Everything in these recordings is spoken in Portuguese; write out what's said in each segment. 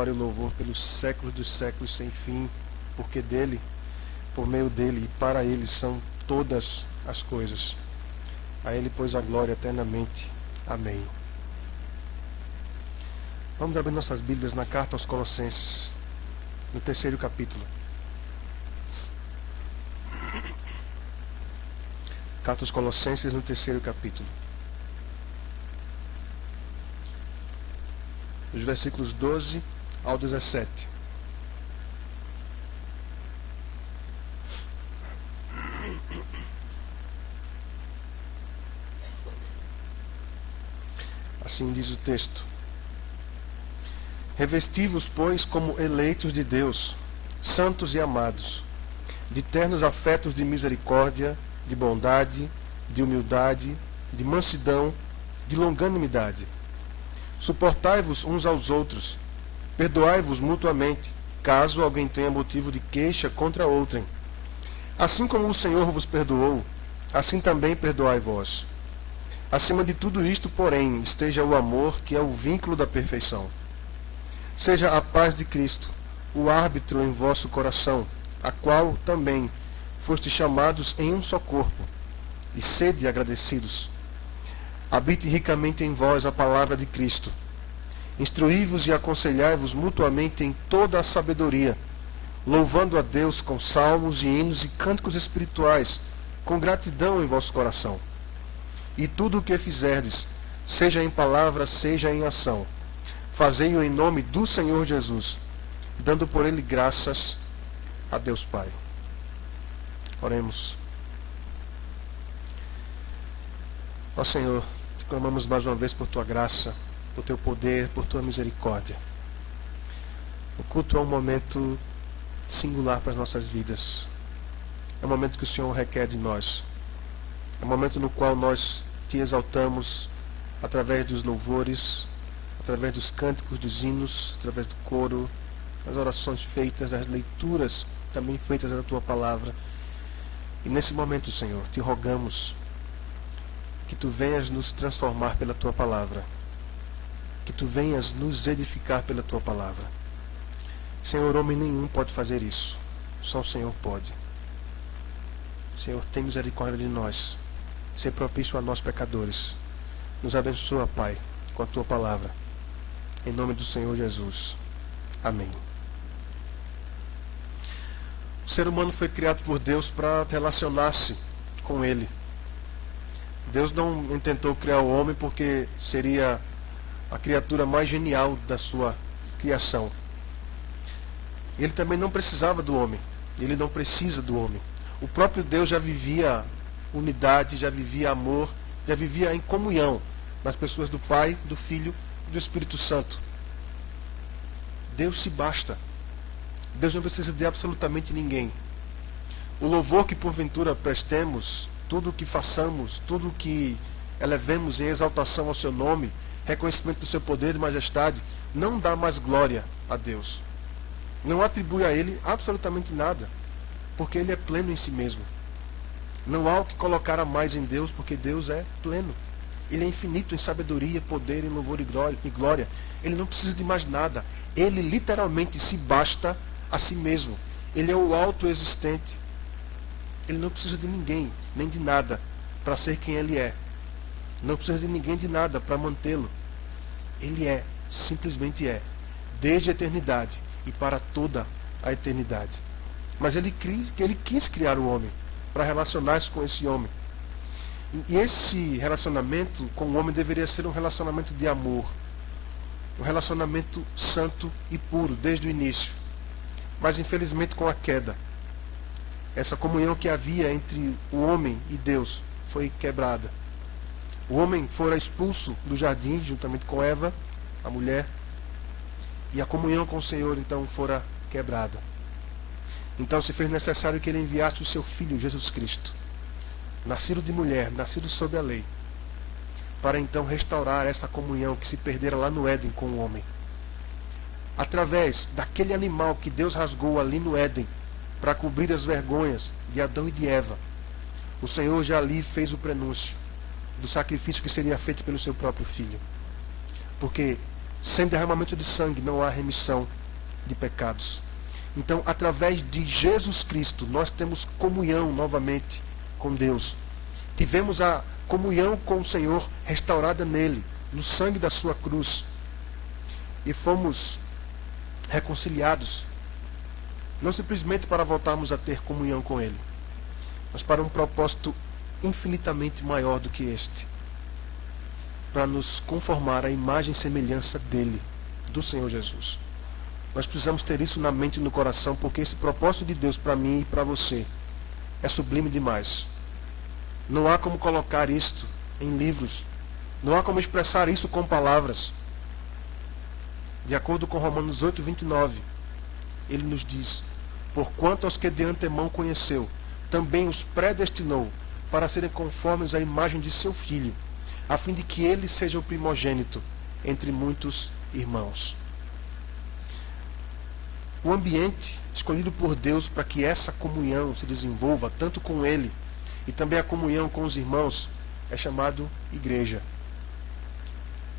glória e louvor pelos séculos dos séculos sem fim, porque dele, por meio dele e para ele são todas as coisas. A ele, pois, a glória eternamente. Amém. Vamos abrir nossas Bíblias na carta aos Colossenses, no 3º capítulo. Carta aos Colossenses, no 3º capítulo. Os versículos 12 ao 17. Assim diz o texto: Revesti-vos, pois, como eleitos de Deus, santos e amados, de ternos afetos de misericórdia, de bondade, de humildade, de mansidão, de longanimidade. Suportai-vos uns aos outros, perdoai-vos mutuamente, caso alguém tenha motivo de queixa contra outrem. Assim como o Senhor vos perdoou, assim também perdoai vós. Acima de tudo isto, porém, esteja o amor, que é o vínculo da perfeição. Seja a paz de Cristo o árbitro em vosso coração, a qual também fostes chamados em um só corpo, e sede agradecidos. Habite ricamente em vós a palavra de Cristo. Instruí-vos e aconselhai-vos mutuamente em toda a sabedoria, louvando a Deus com salmos e hinos e cânticos espirituais, com gratidão em vosso coração. E tudo o que fizerdes, seja em palavra, seja em ação, fazei-o em nome do Senhor Jesus, dando por ele graças a Deus Pai. Oremos. Ó Senhor, te clamamos mais uma vez por tua graça, por teu poder, por tua misericórdia. O culto é um momento singular para as nossas vidas. É um momento que o Senhor requer de nós. É um momento no qual nós te exaltamos através dos louvores, através dos cânticos, dos hinos, através do coro, das orações feitas, das leituras também feitas da tua palavra. E nesse momento, Senhor, te rogamos que tu venhas nos transformar pela tua palavra, que tu venhas nos edificar pela tua palavra. Senhor, homem nenhum pode fazer isso, só o Senhor pode. Senhor, tem misericórdia de nós, ser propício a nós pecadores. Nos abençoa, Pai, com a tua palavra, em nome do Senhor Jesus. Amém. O ser humano foi criado por Deus para relacionar-se com Ele. Deus não intentou criar o homem porque seria a criatura mais genial da sua criação. Ele também não precisava do homem. Ele não precisa do homem. O próprio Deus já vivia unidade, já vivia amor, já vivia em comunhão nas pessoas do Pai, do Filho e do Espírito Santo. Deus se basta. Deus não precisa de absolutamente ninguém. O louvor que porventura prestemos, tudo o que façamos, tudo o que elevemos em exaltação ao seu nome, reconhecimento do seu poder e majestade, não dá mais glória a Deus. Não atribui a Ele absolutamente nada, porque Ele é pleno em si mesmo. Não há o que colocar a mais em Deus, porque Deus é pleno. Ele é infinito em sabedoria, poder, em louvor e glória. Ele não precisa de mais nada. Ele literalmente se basta a si mesmo. Ele é o autoexistente. Ele não precisa de ninguém, nem de nada, para ser quem Ele é. Não precisa de ninguém de nada para mantê-lo. Ele é, simplesmente é, desde a eternidade e para toda a eternidade. Mas Ele quis criar o homem para relacionar-se com esse homem. E esse relacionamento com o homem deveria ser um relacionamento de amor, um relacionamento santo e puro desde o início. Mas infelizmente com a queda, essa comunhão que havia entre o homem e Deus foi quebrada. O homem fora expulso do jardim juntamente com Eva, a mulher, e a comunhão com o Senhor então fora quebrada. Então se fez necessário que Ele enviasse o seu Filho, Jesus Cristo, nascido de mulher, nascido sob a lei, para então restaurar essa comunhão que se perdera lá no Éden com o homem. Através daquele animal que Deus rasgou ali no Éden, para cobrir as vergonhas de Adão e de Eva, o Senhor já ali fez o prenúncio do sacrifício que seria feito pelo seu próprio Filho. Porque Sem derramamento de sangue não há remissão de pecados. Então, através de Jesus Cristo, nós temos comunhão novamente com Deus. Tivemos a comunhão com o Senhor restaurada nele, no sangue da sua cruz. E fomos reconciliados, não simplesmente para voltarmos a ter comunhão com ele, mas para um propósito infinitamente maior do que este, para nos conformar à imagem e semelhança dele, do Senhor Jesus. Nós precisamos ter isso na mente e no coração, porque esse propósito de Deus para mim e para você é sublime demais. Não há como colocar isto em livros, não há como expressar isso com palavras. De acordo com Romanos 8, 29, ele nos diz: porquanto aos que de antemão conheceu, também os predestinou para serem conformes à imagem de seu Filho, a fim de que ele seja o primogênito entre muitos irmãos. O ambiente escolhido por Deus para que essa comunhão se desenvolva, tanto com ele e também a comunhão com os irmãos, é chamado igreja.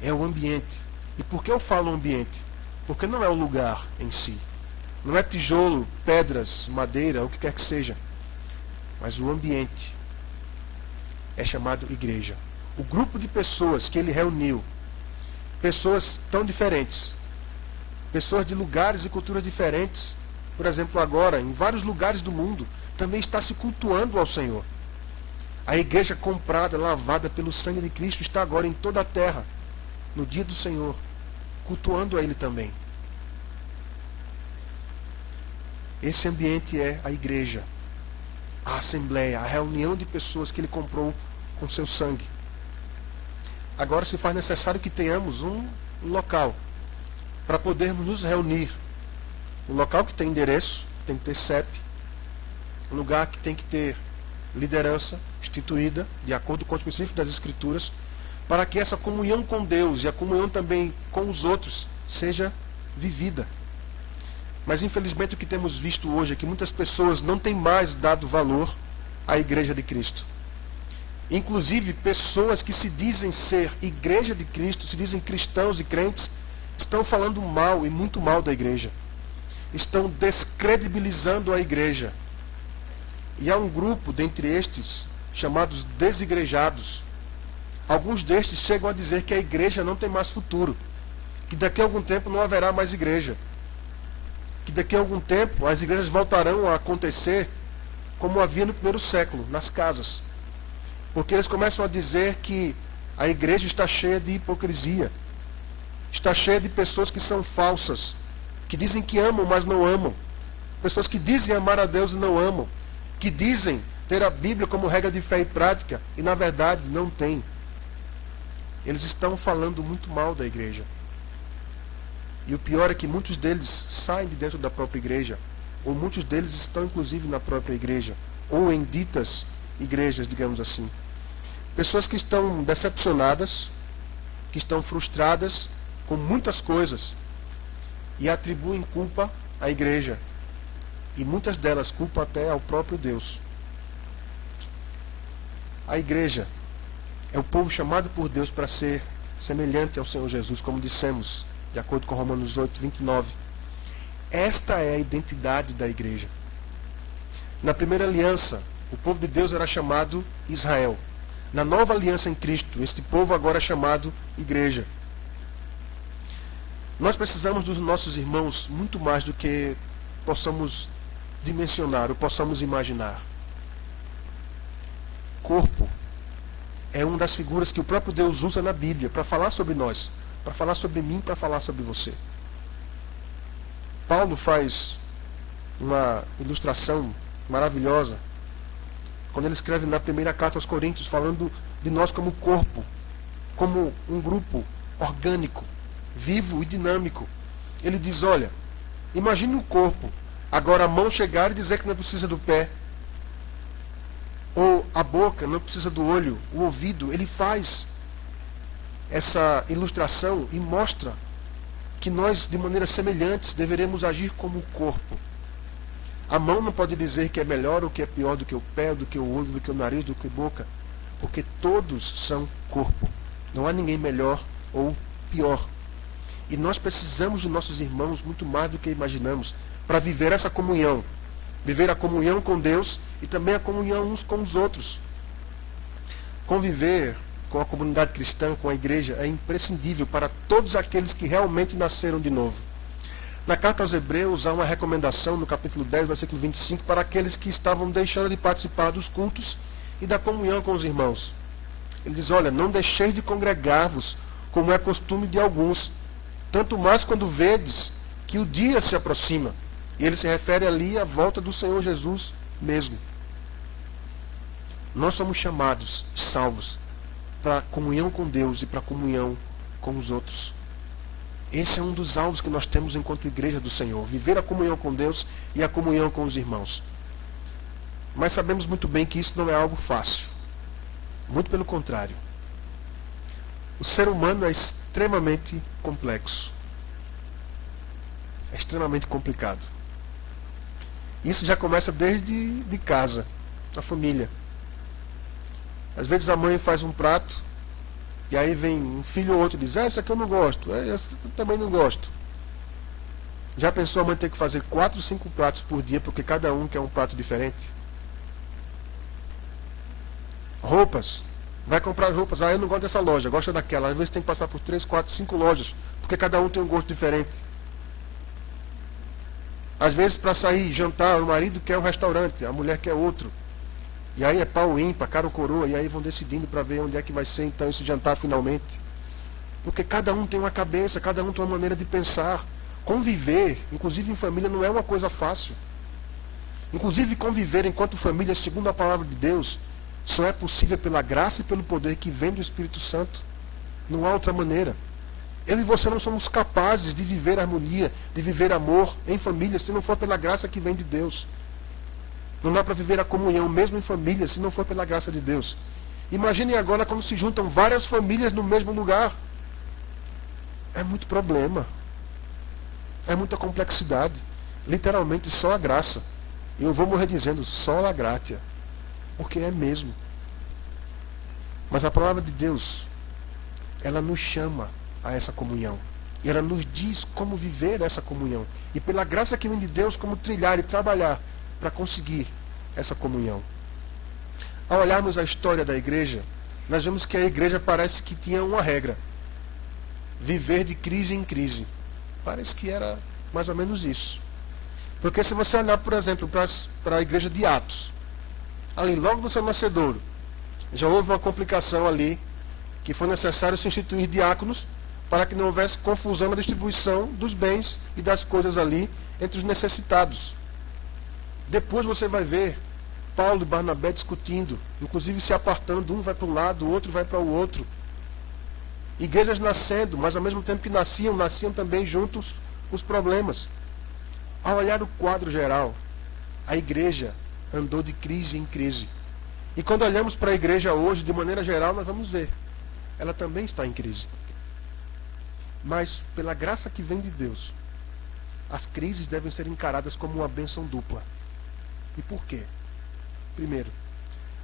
É o ambiente. E por que eu falo ambiente? Porque não é o lugar em si. Não é tijolo, pedras, madeira, o que quer que seja. Mas o ambiente é chamado igreja. O grupo de pessoas que ele reuniu, pessoas tão diferentes, pessoas de lugares e culturas diferentes, por exemplo, agora, em vários lugares do mundo, também está se cultuando ao Senhor. A igreja comprada, lavada pelo sangue de Cristo, está agora em toda a terra, no dia do Senhor, cultuando a Ele também. Esse ambiente é a igreja, a assembleia, a reunião de pessoas que Ele comprou com seu sangue. Agora se faz necessário que tenhamos um local para podermos nos reunir. Um local que tem endereço, tem que ter CEP, um lugar que tem que ter liderança instituída, de acordo com os princípios das Escrituras, para que essa comunhão com Deus e a comunhão também com os outros seja vivida. Mas infelizmente o que temos visto hoje é que muitas pessoas não têm mais dado valor à Igreja de Cristo. Inclusive pessoas que se dizem ser Igreja de Cristo, se dizem cristãos e crentes, estão falando mal e muito mal da igreja. Estão descredibilizando a igreja. E há um grupo dentre estes, chamados desigrejados. Alguns destes chegam a dizer que a igreja não tem mais futuro. Que daqui a algum tempo não haverá mais igreja. Que daqui a algum tempo as igrejas voltarão a acontecer como havia no primeiro século, nas casas. Porque eles começam a dizer que a igreja está cheia de hipocrisia. Está cheia de pessoas que são falsas, que dizem que amam, mas não amam. Pessoas que dizem amar a Deus e não amam. Que dizem ter a Bíblia como regra de fé e prática, e na verdade não têm. Eles estão falando muito mal da igreja. E o pior é que muitos deles saem de dentro da própria igreja, ou muitos deles estão inclusive na própria igreja, ou em ditas igrejas, digamos assim. Pessoas que estão decepcionadas, que estão frustradas com muitas coisas e atribuem culpa à igreja. E muitas delas culpam até ao próprio Deus. A igreja é o povo chamado por Deus para ser semelhante ao Senhor Jesus, como dissemos, de acordo com Romanos 8, 29. Esta é a identidade da igreja. Na primeira aliança, o povo de Deus era chamado Israel. Na nova aliança em Cristo, este povo agora é chamado igreja. Nós precisamos dos nossos irmãos muito mais do que possamos dimensionar ou possamos imaginar. Corpo é uma das figuras que o próprio Deus usa na Bíblia para falar sobre nós, para falar sobre mim, para falar sobre você. Paulo faz uma ilustração maravilhosa quando ele escreve na primeira carta aos Coríntios, falando de nós como corpo, como um grupo orgânico, vivo e dinâmico. Ele diz, olha, imagine um corpo, agora a mão chegar e dizer que não precisa do pé, ou a boca não precisa do olho, o ouvido. Ele faz essa ilustração e mostra que nós, de maneiras semelhantes, deveremos agir como o corpo. A mão não pode dizer que é melhor ou que é pior do que o pé, do que o olho, do que o nariz, do que a boca, porque todos são corpo. Não há ninguém melhor ou pior. E nós precisamos dos nossos irmãos muito mais do que imaginamos para viver essa comunhão. Viver a comunhão com Deus e também a comunhão uns com os outros. Conviver com a comunidade cristã, com a igreja, é imprescindível para todos aqueles que realmente nasceram de novo. Na carta aos Hebreus, há uma recomendação no capítulo 10, versículo 25, para aqueles que estavam deixando de participar dos cultos e da comunhão com os irmãos. Ele diz, olha, não deixeis de congregar-vos, como é costume de alguns, tanto mais quando vedes que o dia se aproxima. E ele se refere ali à volta do Senhor Jesus mesmo. Nós somos chamados, salvos, para a comunhão com Deus e para a comunhão com os outros. Esse é um dos alvos que nós temos enquanto igreja do Senhor. Viver a comunhão com Deus e a comunhão com os irmãos. Mas sabemos muito bem que isso não é algo fácil. Muito pelo contrário. O ser humano é extremamente complexo. É extremamente complicado. Isso já começa desde de casa, na família. Às vezes a mãe faz um prato, e aí vem um filho ou outro e diz, esse aqui eu não gosto, esse eu também não gosto. Já pensou a mãe ter que fazer 4, 5 pratos por dia, porque cada um quer um prato diferente? Roupas. Vai comprar roupas, eu não gosto dessa loja, gosto daquela. Às vezes tem que passar por 3, 4, 5 lojas, porque cada um tem um gosto diferente. Às vezes para sair, jantar, o marido quer um restaurante, a mulher quer outro. E aí é pau ímpar, cara ou coroa, e aí vão decidindo para ver onde é que vai ser então esse jantar finalmente. Porque cada um tem uma cabeça, cada um tem uma maneira de pensar. Conviver, inclusive em família, não é uma coisa fácil. Inclusive conviver enquanto família, segundo a palavra de Deus, só é possível pela graça e pelo poder que vem do Espírito Santo. Não há outra maneira. Eu e você não somos capazes de viver harmonia, de viver amor em família, se não for pela graça que vem de Deus. Não dá para viver a comunhão, mesmo em família, se não for pela graça de Deus. Imaginem agora quando se juntam várias famílias no mesmo lugar. É muito problema. É muita complexidade. Literalmente só a graça. E eu vou morrer dizendo só a gratia. Porque é mesmo. Mas a palavra de Deus, ela nos chama a essa comunhão. E ela nos diz como viver essa comunhão. E pela graça que vem de Deus, como trilhar e trabalhar para conseguir essa comunhão. Ao olharmos a história da igreja, nós vemos que a igreja parece que tinha uma regra. Viver de crise em crise. Parece que era mais ou menos isso. Porque se você olhar, por exemplo, para a igreja de Atos, ali logo no seu nascedouro, já houve uma complicação ali, que foi necessário se instituir diáconos para que não houvesse confusão na distribuição dos bens e das coisas ali entre os necessitados. Depois você vai ver Paulo e Barnabé discutindo, inclusive se apartando, um vai para um lado, o outro vai para o outro. Igrejas nascendo, mas ao mesmo tempo que nasciam também juntos os problemas. Ao olhar o quadro geral, a igreja andou de crise em crise. E quando olhamos para a igreja hoje, de maneira geral, nós vamos ver. Ela também está em crise. Mas, pela graça que vem de Deus, as crises devem ser encaradas como uma bênção dupla. E por quê? Primeiro,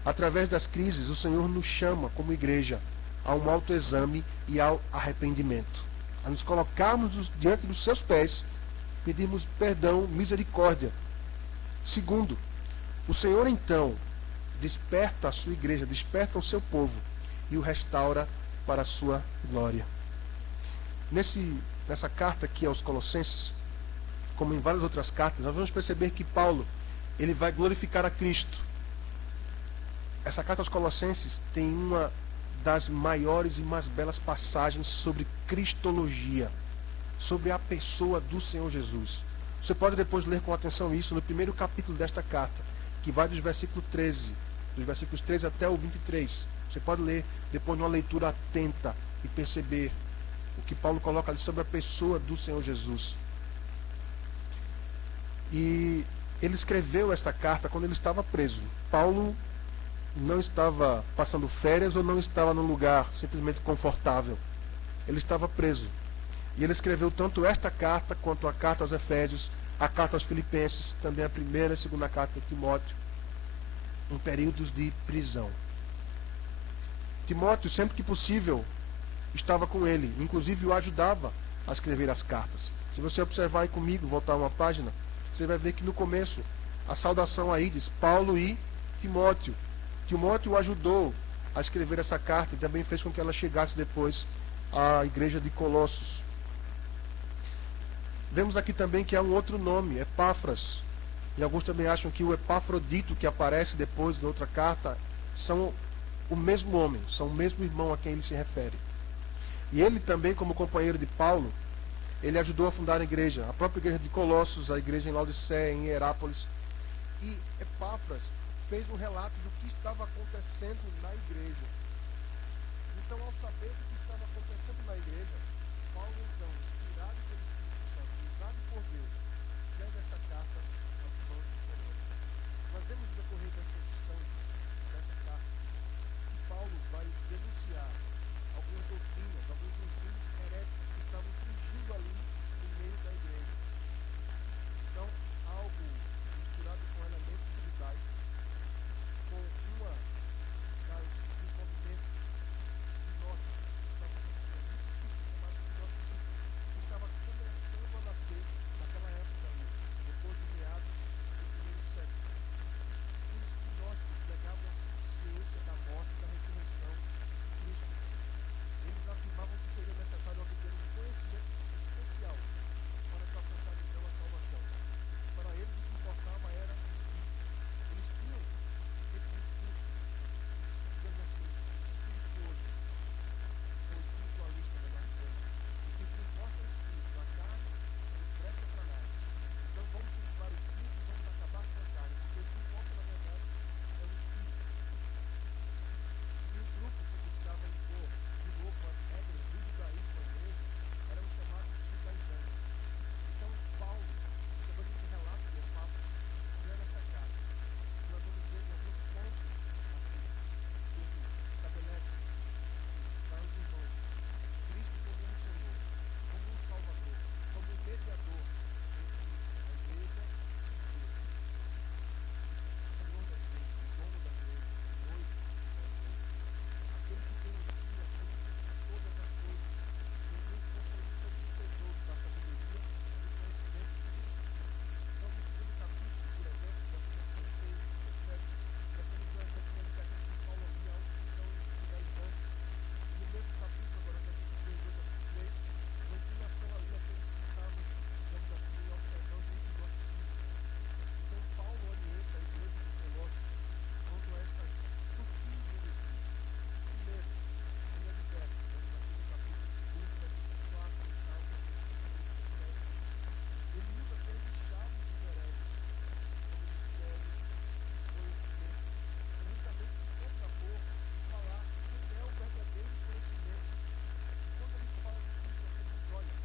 através das crises, o Senhor nos chama, como igreja, a um autoexame e ao arrependimento. A nos colocarmos diante dos seus pés, pedirmos perdão, misericórdia. Segundo, o Senhor então desperta a sua igreja, desperta o seu povo e o restaura para a sua glória. Nessa carta aqui aos Colossenses, como em várias outras cartas, nós vamos perceber que Paulo, ele vai glorificar a Cristo. Essa carta aos Colossenses tem uma das maiores e mais belas passagens sobre cristologia, sobre a pessoa do Senhor Jesus. Você pode depois ler com atenção isso no primeiro capítulo desta carta, que vai dos versículos 13 até o 23. Você pode ler depois numa leitura atenta e perceber o que Paulo coloca ali sobre a pessoa do Senhor Jesus. E ele escreveu esta carta quando ele estava preso. Paulo não estava passando férias ou não estava num lugar simplesmente confortável. Ele estava preso. E ele escreveu tanto esta carta quanto a carta aos Efésios, a carta aos Filipenses, também a primeira e a segunda carta de Timóteo, em períodos de prisão. Timóteo, sempre que possível, estava com ele, inclusive o ajudava a escrever as cartas. Se você observar aí comigo, voltar uma página, você vai ver que no começo, a saudação aí diz Paulo e Timóteo. Timóteo o ajudou a escrever essa carta e também fez com que ela chegasse depois à igreja de Colossos. Vemos aqui também que há um outro nome, Epáfras. E alguns também acham que o Epafrodito, que aparece depois da outra carta, são o mesmo homem, são o mesmo irmão a quem ele se refere. E ele também, como companheiro de Paulo, ele ajudou a fundar a igreja, a própria igreja de Colossos, a igreja em Laodiceia, em Hierápolis. E Epáfras fez um relato do que estava acontecendo na igreja. Então, ao saber do que estava acontecendo na igreja, Paulo, então, inspirado pelo Espírito Santo, usado por Deus, escreve esta carta aos irmãos de Colossos. Nós vemos no decorrer da exposição dessa carta que Paulo vai denunciar algumas doutrinas, alguns ensinos heréticos que estavam surgindo ali no meio da igreja. Então, algo misturado com elementos judaicos, com uma dos movimentos gnósticos que estava começando a nascer naquela época ali, depois de meados do primeiro século. Os gnósticos negavam a ciência da morte e da ressurreição de Cristo. Eles afirmavam que seria necessário obter um conhecimento especial para se alcançar então a salvação. Para eles o que importava era o Espírito. Eles tinham esse discurso, digamos assim, espirituoso, ou espiritualista, melhor dizendo, de que o que importa é o Espírito, a carne não presta para nada. Então vamos cultivar o Espírito e vamos acabar com a carne, porque o que importa na verdade é o Espírito. E um grupo que buscava impor de novo as regras do judaísmo à igreja eram os chamados judaizantes. Então Paulo, recebendo esse relato de Epáfras, escreve essa carta. Nós vamos ver em alguns pontos aqui que ele estabelece para os irmãos Cristo como um Senhor, como um Salvador, como um mediador entre a igreja e Deus. Senhor da igreja, o dono da igreja, o noivo da igreja, aquele que tem em si a plenitude de todas as coisas, e em quem construiu todos os tesouros da sabedoria e do conhecimento de Deus. Então, no segundo capítulo, por exemplo, da versão 6, percebe, nós temos uma representação de Paulo ali, a unção de 10 anos. E no mesmo capítulo, agora, capítulo 2 a 3, uma inclinação ali àqueles que estavam, digamos assim, hospedando o gnosticismo. Então, Paulo orienta a igreja de Colossos quanto a estas sutis heresias. Primeiro, ele é liberto, vamos aqui no capítulo 2, versículo 4 e tal, capítulo 7. Ele usa termos chaves dos heréticos, como mistério, conhecimento, para justamente se contrapor e falar quem é o verdadeiro conhecimento. E quando ele fala de Cristo, ele diz, olha,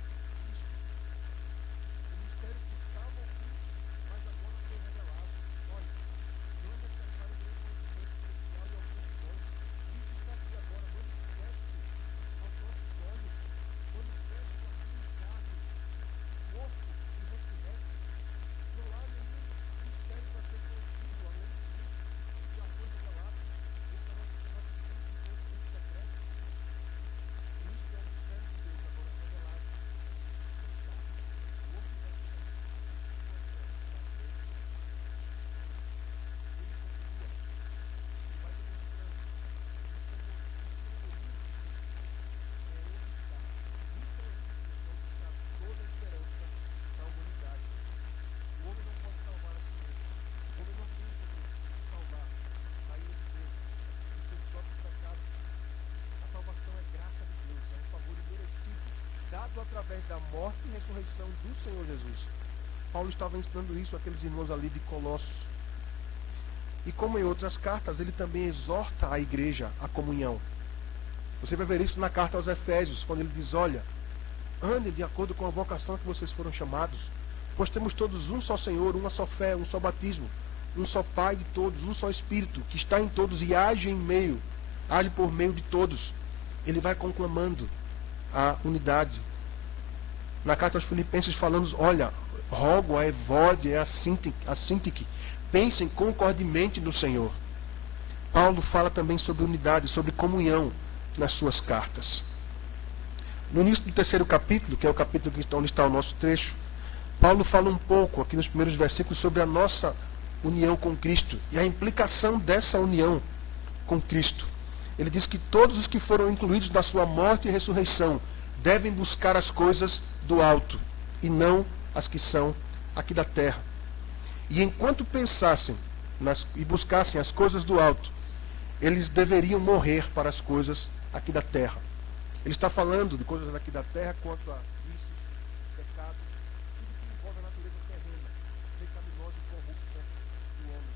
Cristo, o mistério que estava oculto, mas agora foi revelado. Olha, não é necessário ter um conhecimento especial e alguns olhos. Cristo está aqui agora, manifeste aos nossos olhos, manifeste na sua carne, morto e ressurreto. Não há nenhum mistério para ser conhecido além de Cristo, que já foi revelado. Esse é o nosso chamado centro de conhecimento secreto. Cristo é o mistério de Deus agora revelado em carne, morto e ressurreto. Ele continua e vai demonstrando que o senhorio de Cristo é onde está. No senhorio de Cristo é onde está toda a esperança da humanidade. O homem não pode salvar a si mesmo. O homem não tem como se salvar da ira de Deus, dos seus próprios pecados. A salvação é graça de Deus, é um favor imerecido, dado através da morte e ressurreição do Senhor Jesus. Paulo estava ensinando isso àqueles irmãos ali de Colossos. E como em outras cartas, ele também exorta a igreja à comunhão. Você vai ver isso na carta aos Efésios, quando ele diz, olha, andem de acordo com a vocação que vocês foram chamados, pois temos todos um só Senhor, uma só fé, um só batismo, um só Pai de todos, um só Espírito, que está em todos e age por meio de todos. Ele vai conclamando a unidade. Na carta aos Filipenses falando, olha, rogo a Evódia, a Sintique, pensem concordemente no Senhor. Paulo fala também sobre unidade, sobre comunhão nas suas cartas. No início do terceiro capítulo, que é o capítulo onde está o nosso trecho, Paulo fala um pouco, aqui nos primeiros versículos, sobre a nossa união com Cristo e a implicação dessa união com Cristo. Ele diz que todos os que foram incluídos na sua morte e ressurreição devem buscar as coisas do alto e não as que são aqui da terra. E enquanto pensassem e buscassem as coisas do alto, eles deveriam morrer para as coisas aqui da terra. Ele está falando de coisas daqui da terra quanto a vícios, pecados, tudo que envolve a natureza terrena, pecaminosa e corrupta do homem,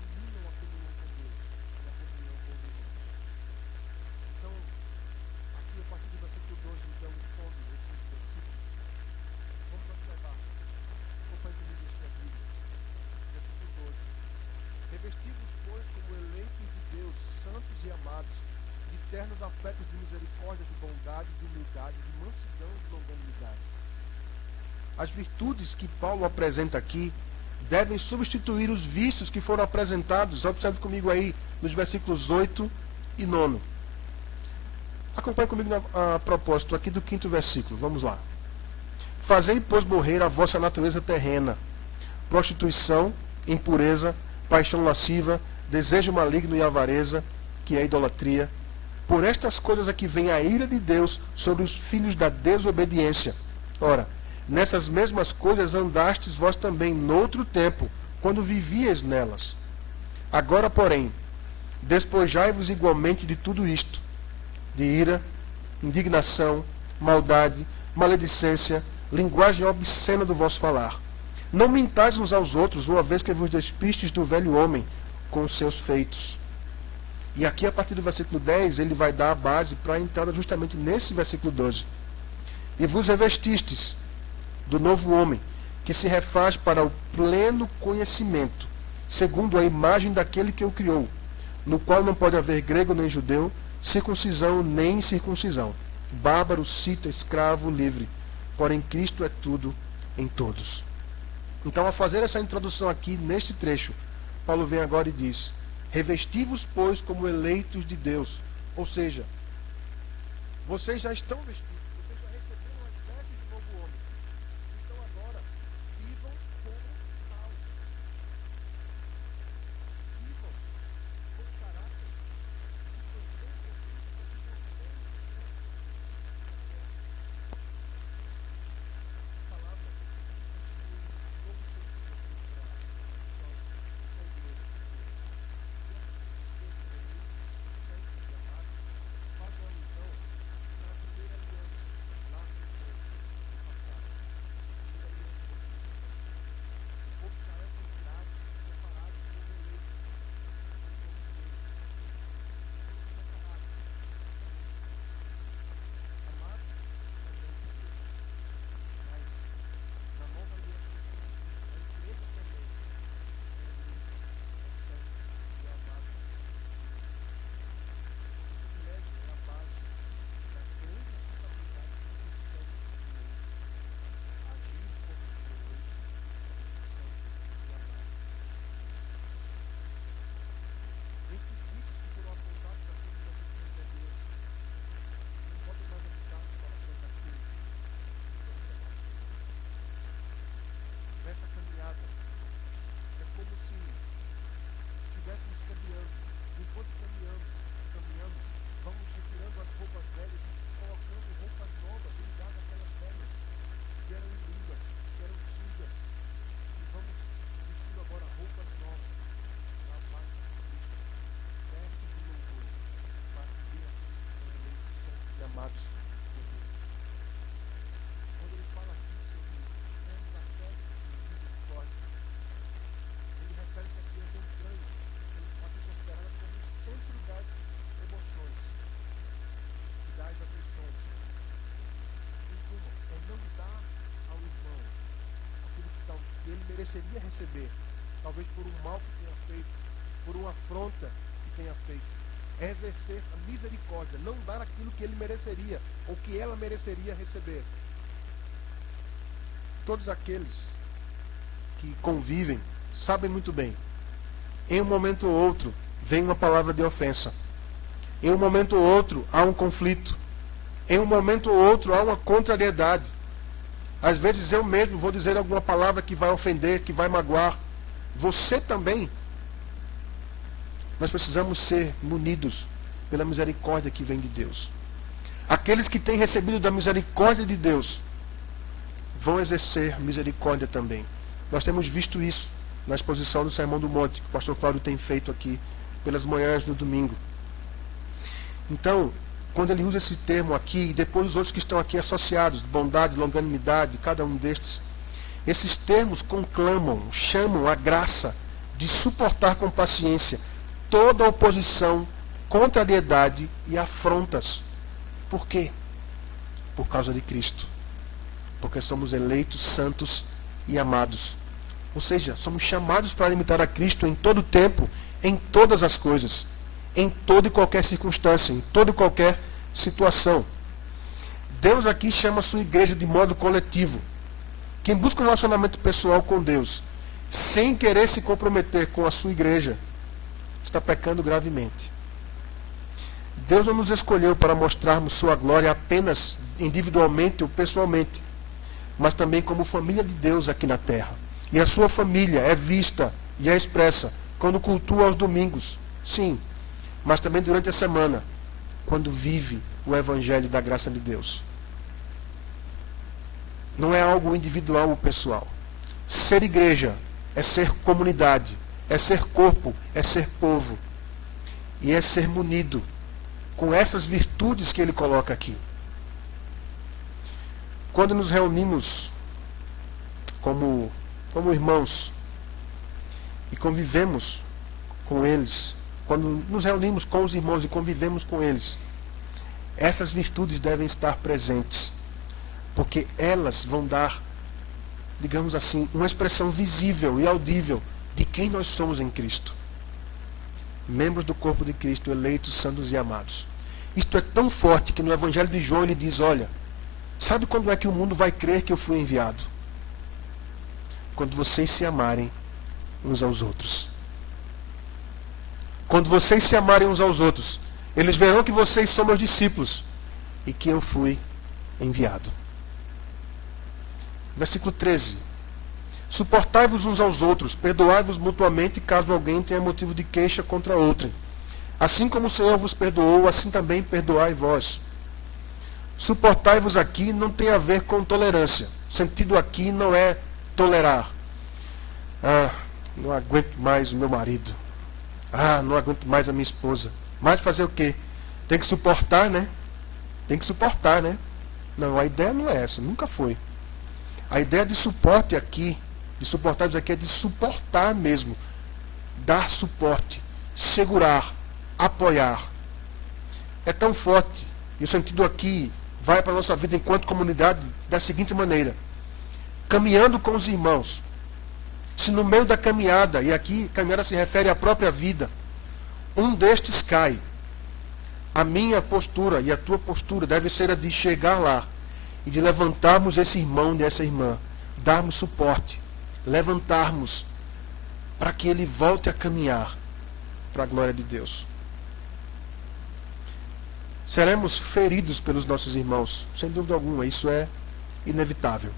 que minam a comunhão com Deus e a comunhão com os irmãos. Então, aqui a partir do versículo 12, então, responde esses versículos. Vamos observar. Acompanhe comigo isso aqui. Versículo 12. Revestivos, pois, como eleitos de Deus, santos e amados, de ternos afetos de misericórdia, de bondade, de humildade, de mansidão e de longanimidade. As virtudes que Paulo apresenta aqui devem substituir os vícios que foram apresentados, observe comigo aí, nos versículos 8 e 9. Acompanhe comigo a propósito aqui do 5º versículo, vamos lá. Fazei, pois, morrer a vossa natureza terrena, prostituição, impureza, paixão lasciva, desejo maligno e avareza, que é a idolatria. Por estas coisas aqui vem a ira de Deus sobre os filhos da desobediência. Ora, nessas mesmas coisas andastes vós também noutro tempo, quando vivíeis nelas. Agora, porém, despojai-vos igualmente de tudo isto, de ira, indignação, maldade, maledicência, linguagem obscena do vosso falar. Não mintais uns aos outros, uma vez que vos despistes do velho homem com os seus feitos. E aqui, a partir do versículo 10, ele vai dar a base para a entrada justamente nesse versículo 12. E vos revestistes do novo homem, que se refaz para o pleno conhecimento, segundo a imagem daquele que o criou, no qual não pode haver grego nem judeu, circuncisão nem incircuncisão, bárbaro, cita, escravo, livre, porém Cristo é tudo em todos. Então, ao fazer essa introdução aqui, neste trecho, Paulo vem agora e diz: revesti-vos, pois, como eleitos de Deus. Ou seja, vocês já estão vestidos, vocês já receberam as vestes do novo homem. Então agora, vivam como tal. Vivam com caráter de exemplo que vocês palavras que novo mereceria receber, talvez por um mal que tenha feito, por uma afronta que tenha feito. É exercer a misericórdia, não dar aquilo que ele mereceria, ou que ela mereceria receber. Todos aqueles que convivem sabem muito bem. Em um momento ou outro, vem uma palavra de ofensa. Em um momento ou outro, há um conflito. Em um momento ou outro há uma contrariedade. Às vezes eu mesmo vou dizer alguma palavra que vai ofender, que vai magoar. Você também. Nós precisamos ser munidos pela misericórdia que vem de Deus. Aqueles que têm recebido da misericórdia de Deus vão exercer misericórdia também. Nós temos visto isso na exposição do Sermão do Monte, que o pastor Cláudio tem feito aqui pelas manhãs no domingo. Então, quando ele usa esse termo aqui, e depois os outros que estão aqui associados, bondade, longanimidade, cada um destes, esses termos conclamam, chamam a graça de suportar com paciência toda oposição, contrariedade e afrontas. Por quê? Por causa de Cristo. Porque somos eleitos, santos e amados. Ou seja, somos chamados para imitar a Cristo em todo tempo, em todas as coisas, em toda e qualquer circunstância, em toda e qualquer situação. Deus aqui chama a sua igreja de modo coletivo. Quem busca um relacionamento pessoal com Deus, sem querer se comprometer com a sua igreja, está pecando gravemente. Deus não nos escolheu para mostrarmos sua glória apenas individualmente ou pessoalmente, mas também como família de Deus aqui na terra. E a sua família é vista e é expressa quando cultua aos domingos, sim, mas também durante a semana, quando vive o Evangelho da graça de Deus. Não é algo individual ou pessoal. Ser igreja é ser comunidade, é ser corpo, é ser povo. E é ser munido com essas virtudes que ele coloca aqui. Quando nos reunimos como irmãos e convivemos com eles, quando nos reunimos com os irmãos e convivemos com eles, essas virtudes devem estar presentes, porque elas vão dar, digamos assim, uma expressão visível e audível de quem nós somos em Cristo. Membros do corpo de Cristo, eleitos, santos e amados. Isto é tão forte que no Evangelho de João ele diz, olha, sabe quando é que o mundo vai crer que eu fui enviado? Quando vocês se amarem uns aos outros. Quando vocês se amarem uns aos outros, eles verão que vocês são meus discípulos e que eu fui enviado. Versículo 13. Suportai-vos uns aos outros, perdoai-vos mutuamente caso alguém tenha motivo de queixa contra outrem. Assim como o Senhor vos perdoou, assim também perdoai vós. Suportai-vos aqui não tem a ver com tolerância. O sentido aqui não é tolerar. Não aguento mais o meu marido. Não aguento mais a minha esposa. Mas fazer o quê? Tem que suportar, né? Tem que suportar, né? Não, a ideia não é essa, nunca foi. A ideia de suporte aqui, de suportar aqui, é de suportar mesmo. Dar suporte, segurar, apoiar. É tão forte. E o sentido aqui vai para a nossa vida enquanto comunidade da seguinte maneira. Caminhando com os irmãos. Se no meio da caminhada, e aqui caminhada se refere à própria vida, um destes cai, a minha postura e a tua postura deve ser a de chegar lá e de levantarmos esse irmão e essa irmã, darmos suporte, levantarmos para que ele volte a caminhar para a glória de Deus. Seremos feridos pelos nossos irmãos, sem dúvida alguma, isso é inevitável.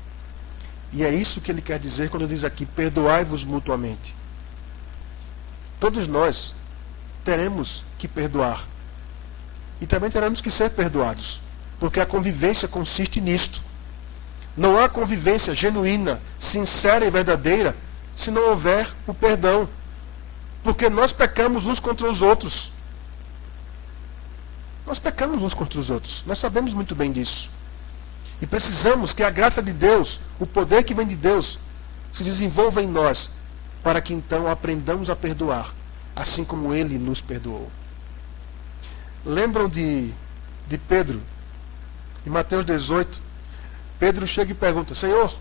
E é isso que ele quer dizer quando diz aqui, perdoai-vos mutuamente. Todos nós teremos que perdoar. E também teremos que ser perdoados. Porque a convivência consiste nisto. Não há convivência genuína, sincera e verdadeira, se não houver o perdão. Porque nós pecamos uns contra os outros. Nós pecamos uns contra os outros. Nós sabemos muito bem disso. E precisamos que a graça de Deus, o poder que vem de Deus, se desenvolva em nós, para que então aprendamos a perdoar, assim como Ele nos perdoou. Lembram de Pedro? Em Mateus 18, Pedro chega e pergunta, Senhor,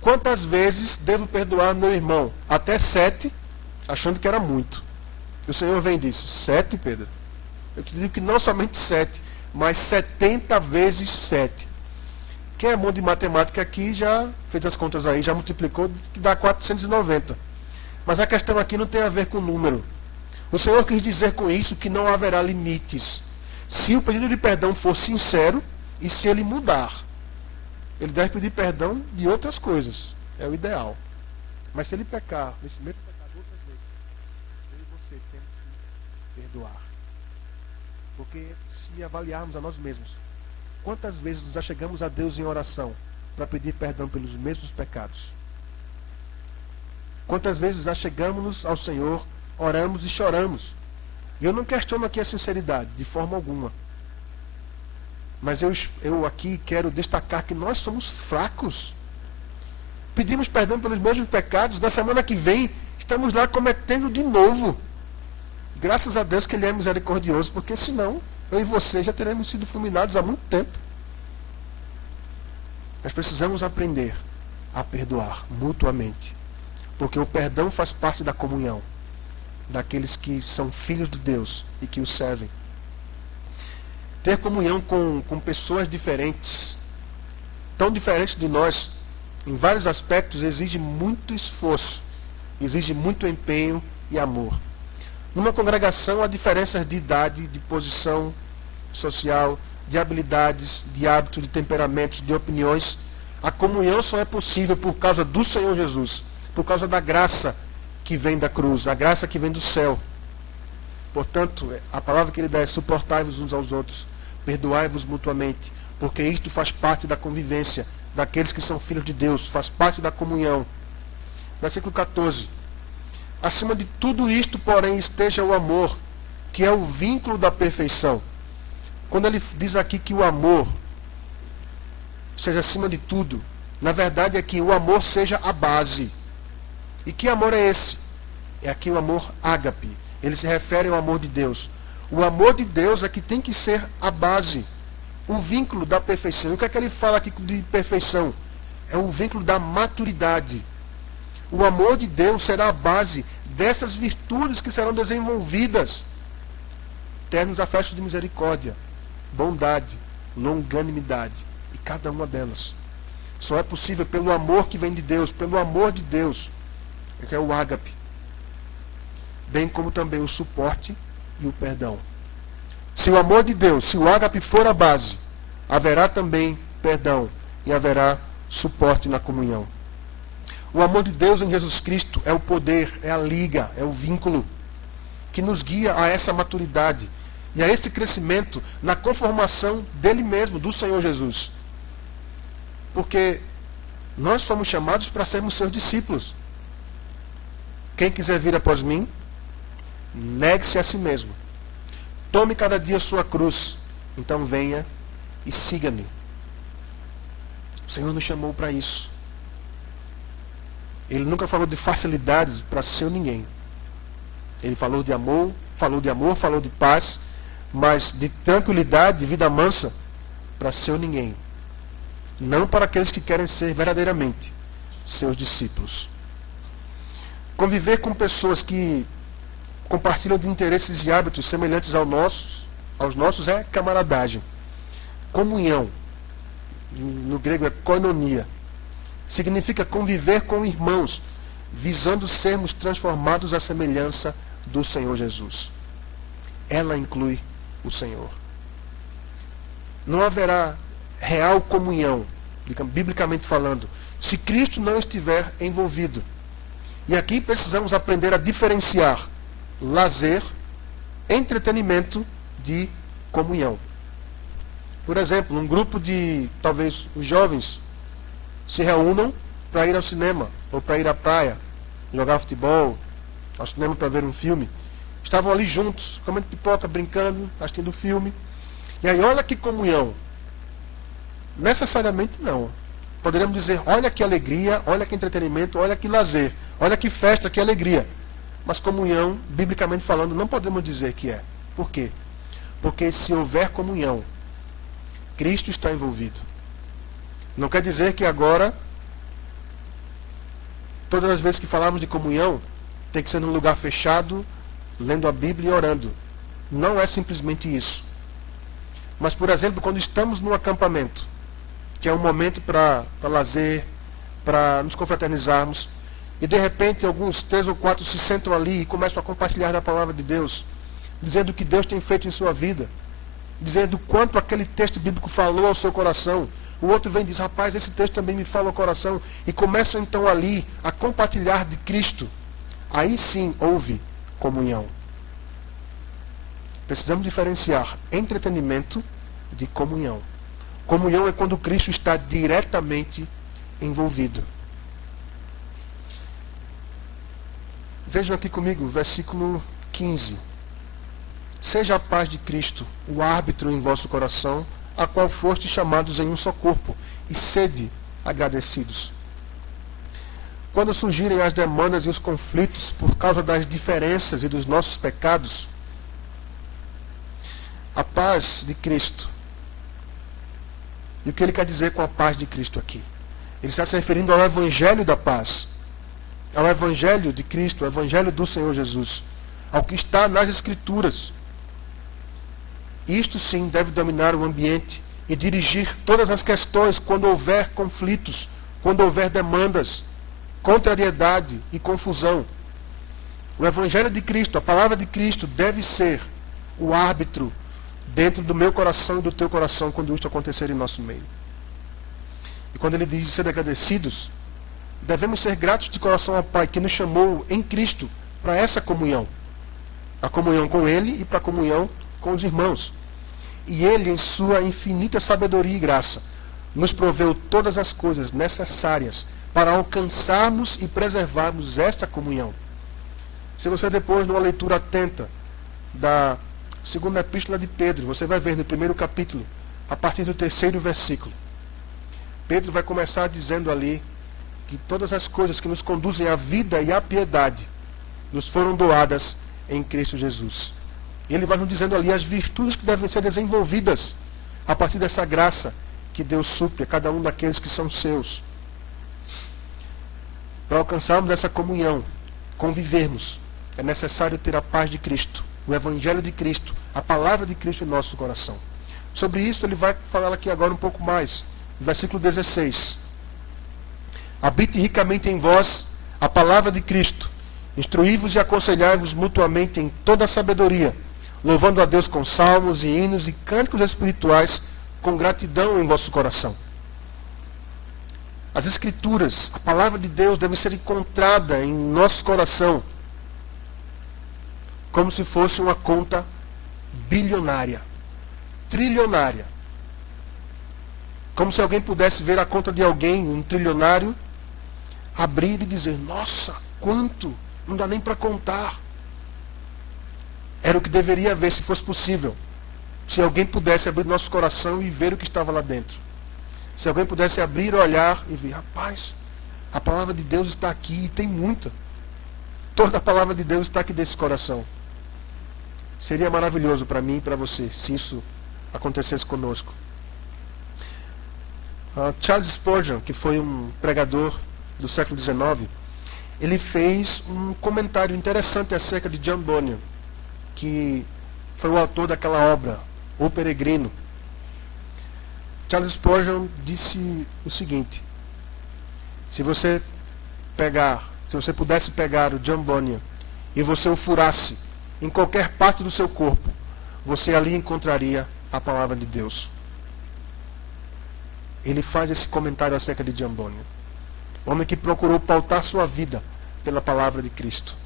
quantas vezes devo perdoar meu irmão? Até 7, achando que era muito. E o Senhor vem e diz, 7, Pedro? Eu te digo que não somente 7, mas 70 vezes 7. Quem é bom de matemática aqui já fez as contas aí, já multiplicou, que dá 490. Mas a questão aqui não tem a ver com o número. O Senhor quis dizer com isso que não haverá limites. Se o pedido de perdão for sincero, E se ele mudar, ele deve pedir perdão de outras coisas. É o ideal. Mas se ele pecar, nesse mesmo pecado outras vezes, eu e você temos que perdoar. Porque se avaliarmos a nós mesmos, quantas vezes nós já chegamos a Deus em oração para pedir perdão pelos mesmos pecados? Quantas vezes já chegamos ao Senhor, oramos e choramos? E eu não questiono aqui a sinceridade, de forma alguma. Mas eu aqui quero destacar que nós somos fracos. Pedimos perdão pelos mesmos pecados, na semana que vem estamos lá cometendo de novo. Graças a Deus que Ele é misericordioso, porque senão eu e você já teremos sido fulminados há muito tempo. Nós precisamos aprender a perdoar mutuamente, porque o perdão faz parte da comunhão daqueles que são filhos de Deus e que o servem. Ter comunhão com pessoas diferentes, tão diferentes de nós, em vários aspectos, exige muito esforço, exige muito empenho e amor. Numa congregação há diferenças de idade, de posição social, de habilidades, de hábitos, de temperamentos, de opiniões. A comunhão só é possível por causa do Senhor Jesus, por causa da graça que vem da cruz, a graça que vem do céu. Portanto, a palavra que ele dá é: suportai-vos uns aos outros, perdoai-vos mutuamente, porque isto faz parte da convivência daqueles que são filhos de Deus, faz parte da comunhão. Versículo 14. Acima de tudo isto, porém, esteja o amor, que é o vínculo da perfeição. Quando ele diz aqui que o amor seja acima de tudo, na verdade é que o amor seja a base. E que amor é esse? É aqui o amor ágape. Ele se refere ao amor de Deus. O amor de Deus é que tem que ser a base, o vínculo da perfeição. E o que é que ele fala aqui de perfeição? É o vínculo da maturidade. O amor de Deus será a base dessas virtudes que serão desenvolvidas. Ternos afetos de misericórdia, bondade, longanimidade, e cada uma delas só é possível pelo amor que vem de Deus, pelo amor de Deus, que é o ágape, bem como também o suporte e o perdão. Se o amor de Deus, se o ágape for a base, haverá também perdão e haverá suporte na comunhão. O amor de Deus em Jesus Cristo é o poder, é a liga, é o vínculo que nos guia a essa maturidade e a esse crescimento na conformação dele mesmo, do Senhor Jesus. Porque nós fomos chamados para sermos seus discípulos. Quem quiser vir após mim, negue-se a si mesmo. Tome cada dia sua cruz. Então venha e siga-me. O Senhor nos chamou para isso. Ele nunca falou de facilidades para ser ninguém. Ele falou de amor, falou de paz, mas de tranquilidade, de vida mansa, para ser ninguém. Não para aqueles que querem ser verdadeiramente seus discípulos. Conviver com pessoas que compartilham de interesses e hábitos semelhantes aos nossos é camaradagem. Comunhão, no grego é koinonia, significa conviver com irmãos, visando sermos transformados à semelhança do Senhor Jesus. Ela inclui o Senhor. Não haverá real comunhão, biblicamente falando, se Cristo não estiver envolvido. E aqui precisamos aprender a diferenciar lazer, entretenimento de comunhão. Por exemplo, um grupo de, talvez, os jovens se reúnam para ir ao cinema, ou para ir à praia, jogar futebol, ao cinema para ver um filme. Estavam ali juntos, comendo pipoca, brincando, assistindo filme. E aí, olha que comunhão. Necessariamente não. Poderíamos dizer, olha que alegria, olha que entretenimento, olha que lazer, olha que festa, que alegria. Mas comunhão, biblicamente falando, não podemos dizer que é. Por quê? Porque se houver comunhão, Cristo está envolvido. Não quer dizer que agora, todas as vezes que falarmos de comunhão, tem que ser num lugar fechado, lendo a Bíblia e orando. Não é simplesmente isso. Mas, por exemplo, quando estamos num acampamento, que é um momento para lazer, para nos confraternizarmos, e de repente alguns 3 ou 4 se sentam ali e começam a compartilhar da palavra de Deus, dizendo o que Deus tem feito em sua vida. dizendo quanto aquele texto bíblico falou ao seu coração. O outro vem e diz, rapaz, esse texto também me fala ao coração. E começam então ali a compartilhar de Cristo. Aí sim houve comunhão. Precisamos diferenciar entretenimento de comunhão. Comunhão é quando Cristo está diretamente envolvido. Vejam aqui comigo o versículo 15. Seja a paz de Cristo o árbitro em vosso coração, a qual fostes chamados em um só corpo, e sede agradecidos. Quando surgirem as demandas e os conflitos por causa das diferenças e dos nossos pecados, a paz de Cristo. E o que ele quer dizer com a paz de Cristo aqui? Ele está se referindo ao Evangelho da paz, ao Evangelho de Cristo, ao Evangelho do Senhor Jesus, ao que está nas Escrituras. Isto sim deve dominar o ambiente e dirigir todas as questões quando houver conflitos, quando houver demandas, contrariedade e confusão. O Evangelho de Cristo, a palavra de Cristo, deve ser o árbitro dentro do meu coração e do teu coração quando isto acontecer em nosso meio. E quando ele diz ser agradecidos, devemos ser gratos de coração ao Pai que nos chamou em Cristo para essa comunhão. A comunhão com Ele e para a comunhão com os irmãos. E Ele, em sua infinita sabedoria e graça, nos proveu todas as coisas necessárias para alcançarmos e preservarmos esta comunhão. Se você depois, numa leitura atenta da segunda epístola de Pedro, você vai ver no primeiro capítulo, a partir do 3º versículo. Pedro vai começar dizendo ali que todas as coisas que nos conduzem à vida e à piedade nos foram doadas em Cristo Jesus. E ele vai nos dizendo ali as virtudes que devem ser desenvolvidas a partir dessa graça que Deus supre a cada um daqueles que são seus. Para alcançarmos essa comunhão, convivermos, é necessário ter a paz de Cristo, o Evangelho de Cristo, a palavra de Cristo em nosso coração. Sobre isso ele vai falar aqui agora um pouco mais. Versículo 16. Habite ricamente em vós a palavra de Cristo. Instruí-vos e aconselhai-vos mutuamente em toda a sabedoria, louvando a Deus com salmos e hinos e cânticos espirituais, com gratidão em vosso coração. As Escrituras, a palavra de Deus deve ser encontrada em nosso coração, como se fosse uma conta bilionária, trilionária. Como se alguém pudesse ver a conta de alguém, um trilionário, abrir e dizer, nossa, quanto? Não dá nem para contar. Era o que deveria haver, se fosse possível. Se alguém pudesse abrir nosso coração e ver o que estava lá dentro. Se alguém pudesse abrir, olhar e ver, rapaz, a palavra de Deus está aqui e tem muita. Toda a palavra de Deus está aqui desse coração. Seria maravilhoso para mim e para você, se isso acontecesse conosco. Charles Spurgeon, que foi um pregador do século XIX, ele fez um comentário interessante acerca de John Bunyan, que foi o autor daquela obra, O Peregrino. Charles Spurgeon disse o seguinte: se você pudesse pegar o John Bunyan e você o furasse em qualquer parte do seu corpo, você ali encontraria a palavra de Deus. Ele faz esse comentário acerca de John Bunyan. Homem que procurou pautar sua vida pela palavra de Cristo.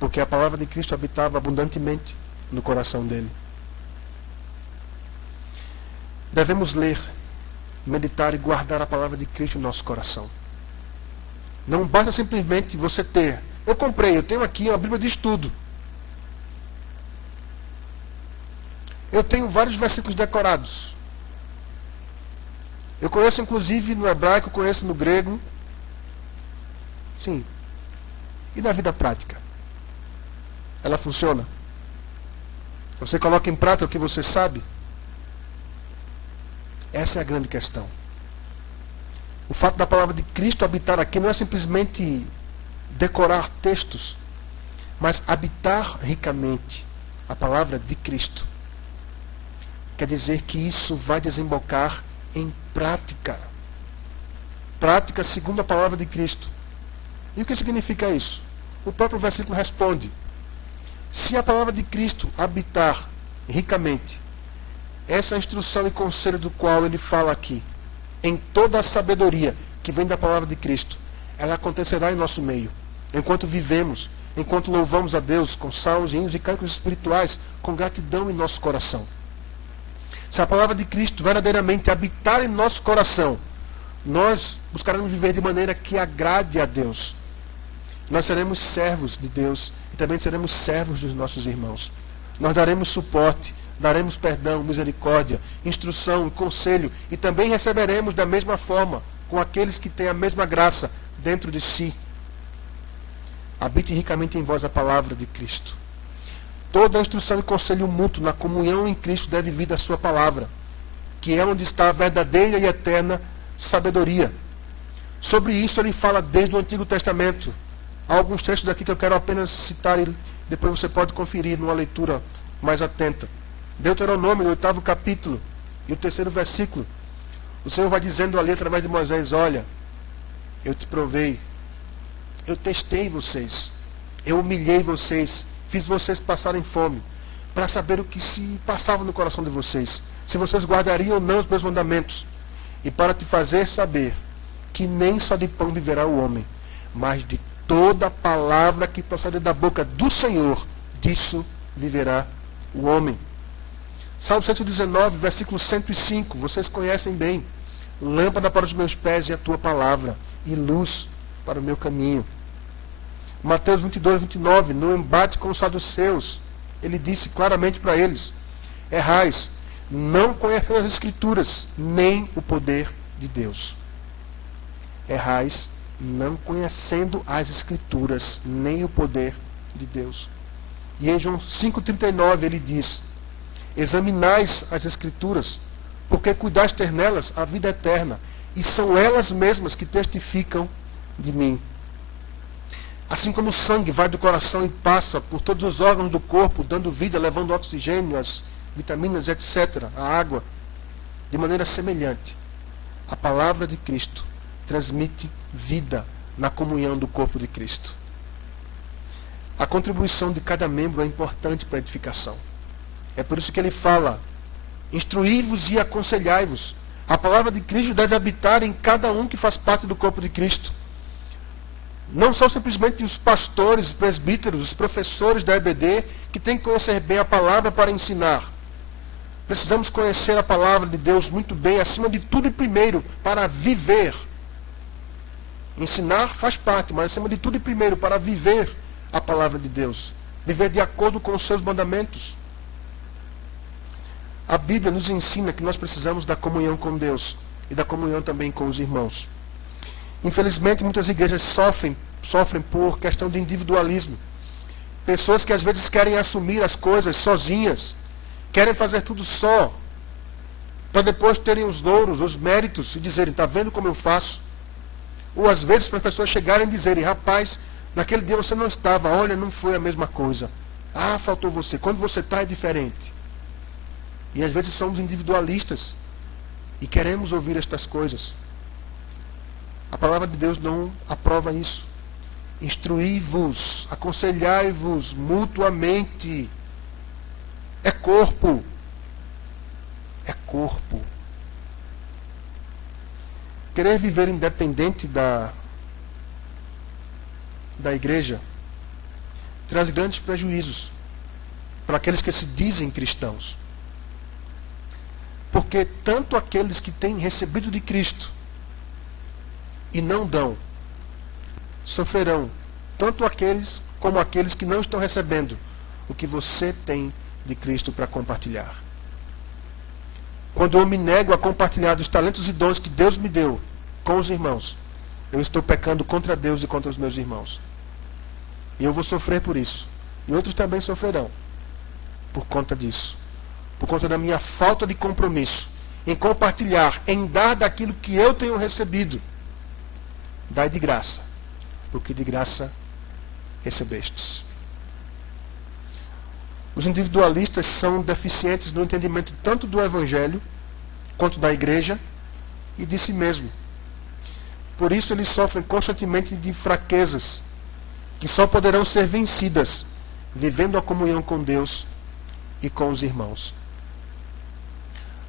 Porque a palavra de Cristo habitava abundantemente no coração dele. Devemos ler, meditar e guardar a palavra de Cristo em nosso coração. Não basta simplesmente você ter. Eu tenho aqui uma Bíblia de estudo. Eu tenho vários versículos decorados. Eu conheço inclusive no hebraico, conheço no grego. Sim. E na vida prática? Ela funciona? Você coloca em prática o que você sabe? Essa é a grande questão. O fato da palavra de Cristo habitar aqui não é simplesmente decorar textos, mas habitar ricamente a palavra de Cristo. Quer dizer que isso vai desembocar em prática. Prática segundo a palavra de Cristo. E o que significa isso? O próprio versículo responde. Se a palavra de Cristo habitar ricamente essa instrução e conselho do qual ele fala aqui, em toda a sabedoria que vem da palavra de Cristo, ela acontecerá em nosso meio, enquanto vivemos, enquanto louvamos a Deus com salmos, hinos e cânticos espirituais, com gratidão em nosso coração. Se a palavra de Cristo verdadeiramente habitar em nosso coração, nós buscaremos viver de maneira que agrade a Deus. Nós seremos servos de Deus e também seremos servos dos nossos irmãos. Nós daremos suporte, daremos perdão, misericórdia, instrução, conselho e também receberemos da mesma forma com aqueles que têm a mesma graça dentro de si. Habite ricamente em vós a palavra de Cristo. Toda a instrução e conselho mútuo na comunhão em Cristo deve vir da sua palavra, que é onde está a verdadeira e eterna sabedoria. Sobre isso ele fala desde o Antigo Testamento. Há alguns textos aqui que eu quero apenas citar e depois você pode conferir numa leitura mais atenta. Deuteronômio, no 8º capítulo e o 3º versículo. O Senhor vai dizendo ali através de Moisés: olha, eu te provei, eu testei vocês, eu humilhei vocês, fiz vocês passarem fome, para saber o que se passava no coração de vocês, se vocês guardariam ou não os meus mandamentos, e para te fazer saber que nem só de pão viverá o homem, mas de toda palavra que procede da boca do Senhor, disso viverá o homem. Salmo 119, versículo 105, vocês conhecem bem. Lâmpada para os meus pés e a tua palavra, e luz para o meu caminho. Mateus 22, 29, no embate com os saduceus, ele disse claramente para eles: errais, não conhecem as Escrituras, nem o poder de Deus. Errais, não conhecendo as Escrituras, nem o poder de Deus. E em João 5,39 ele diz: examinais as Escrituras, porque cuidais ter nelas a vida eterna, e são elas mesmas que testificam de mim. Assim como o sangue vai do coração e passa por todos os órgãos do corpo, dando vida, levando oxigênio, as vitaminas, etc., a água, de maneira semelhante, a palavra de Cristo transmite vida na comunhão do corpo de Cristo. A contribuição de cada membro é importante para a edificação. É por isso que ele fala: instruí-vos e aconselhai-vos. A palavra de Cristo deve habitar em cada um que faz parte do corpo de Cristo. Não são simplesmente os pastores, os presbíteros, os professores da EBD que têm que conhecer bem a palavra para ensinar. Precisamos conhecer a palavra de Deus muito bem, acima de tudo e primeiro, para viver. Ensinar faz parte, mas acima de tudo e primeiro, para viver a palavra de Deus. Viver de acordo com os seus mandamentos. A Bíblia nos ensina que nós precisamos da comunhão com Deus e da comunhão também com os irmãos. Infelizmente, muitas igrejas sofrem por questão de individualismo. Pessoas que às vezes querem assumir as coisas sozinhas, querem fazer tudo só, para depois terem os louros, os méritos e dizerem: está vendo como eu faço? Ou às vezes para as pessoas chegarem e dizerem: rapaz, naquele dia você não estava, olha, não foi a mesma coisa. Ah, faltou você. Quando você está é diferente. E às vezes somos individualistas e queremos ouvir estas coisas. A palavra de Deus não aprova isso. Instruí-vos, aconselhai-vos mutuamente. É corpo. É corpo. Querer viver independente da igreja traz grandes prejuízos para aqueles que se dizem cristãos. Porque tanto aqueles que têm recebido de Cristo e não dão, sofrerão, tanto aqueles como aqueles que não estão recebendo o que você tem de Cristo para compartilhar. Quando eu me nego a compartilhar dos talentos e dons que Deus me deu com os irmãos, eu estou pecando contra Deus e contra os meus irmãos. E eu vou sofrer por isso. E outros também sofrerão por conta disso. Por conta da minha falta de compromisso em compartilhar, em dar daquilo que eu tenho recebido. Dai de graça, porque de graça recebestes. Os individualistas são deficientes no entendimento tanto do Evangelho, quanto da igreja e de si mesmo. Por isso eles sofrem constantemente de fraquezas, que só poderão ser vencidas vivendo a comunhão com Deus e com os irmãos.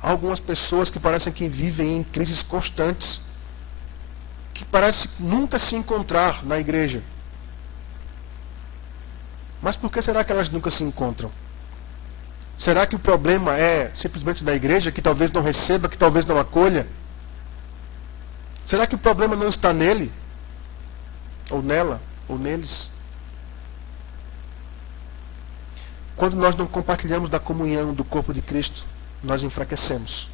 Há algumas pessoas que parecem que vivem em crises constantes, que parecem nunca se encontrar na igreja. Mas por que será que elas nunca se encontram? Será que o problema é simplesmente da igreja, que talvez não receba, que talvez não acolha? Será que o problema não está nele? Ou nela? Ou neles? Quando nós não compartilhamos da comunhão do corpo de Cristo, nós enfraquecemos.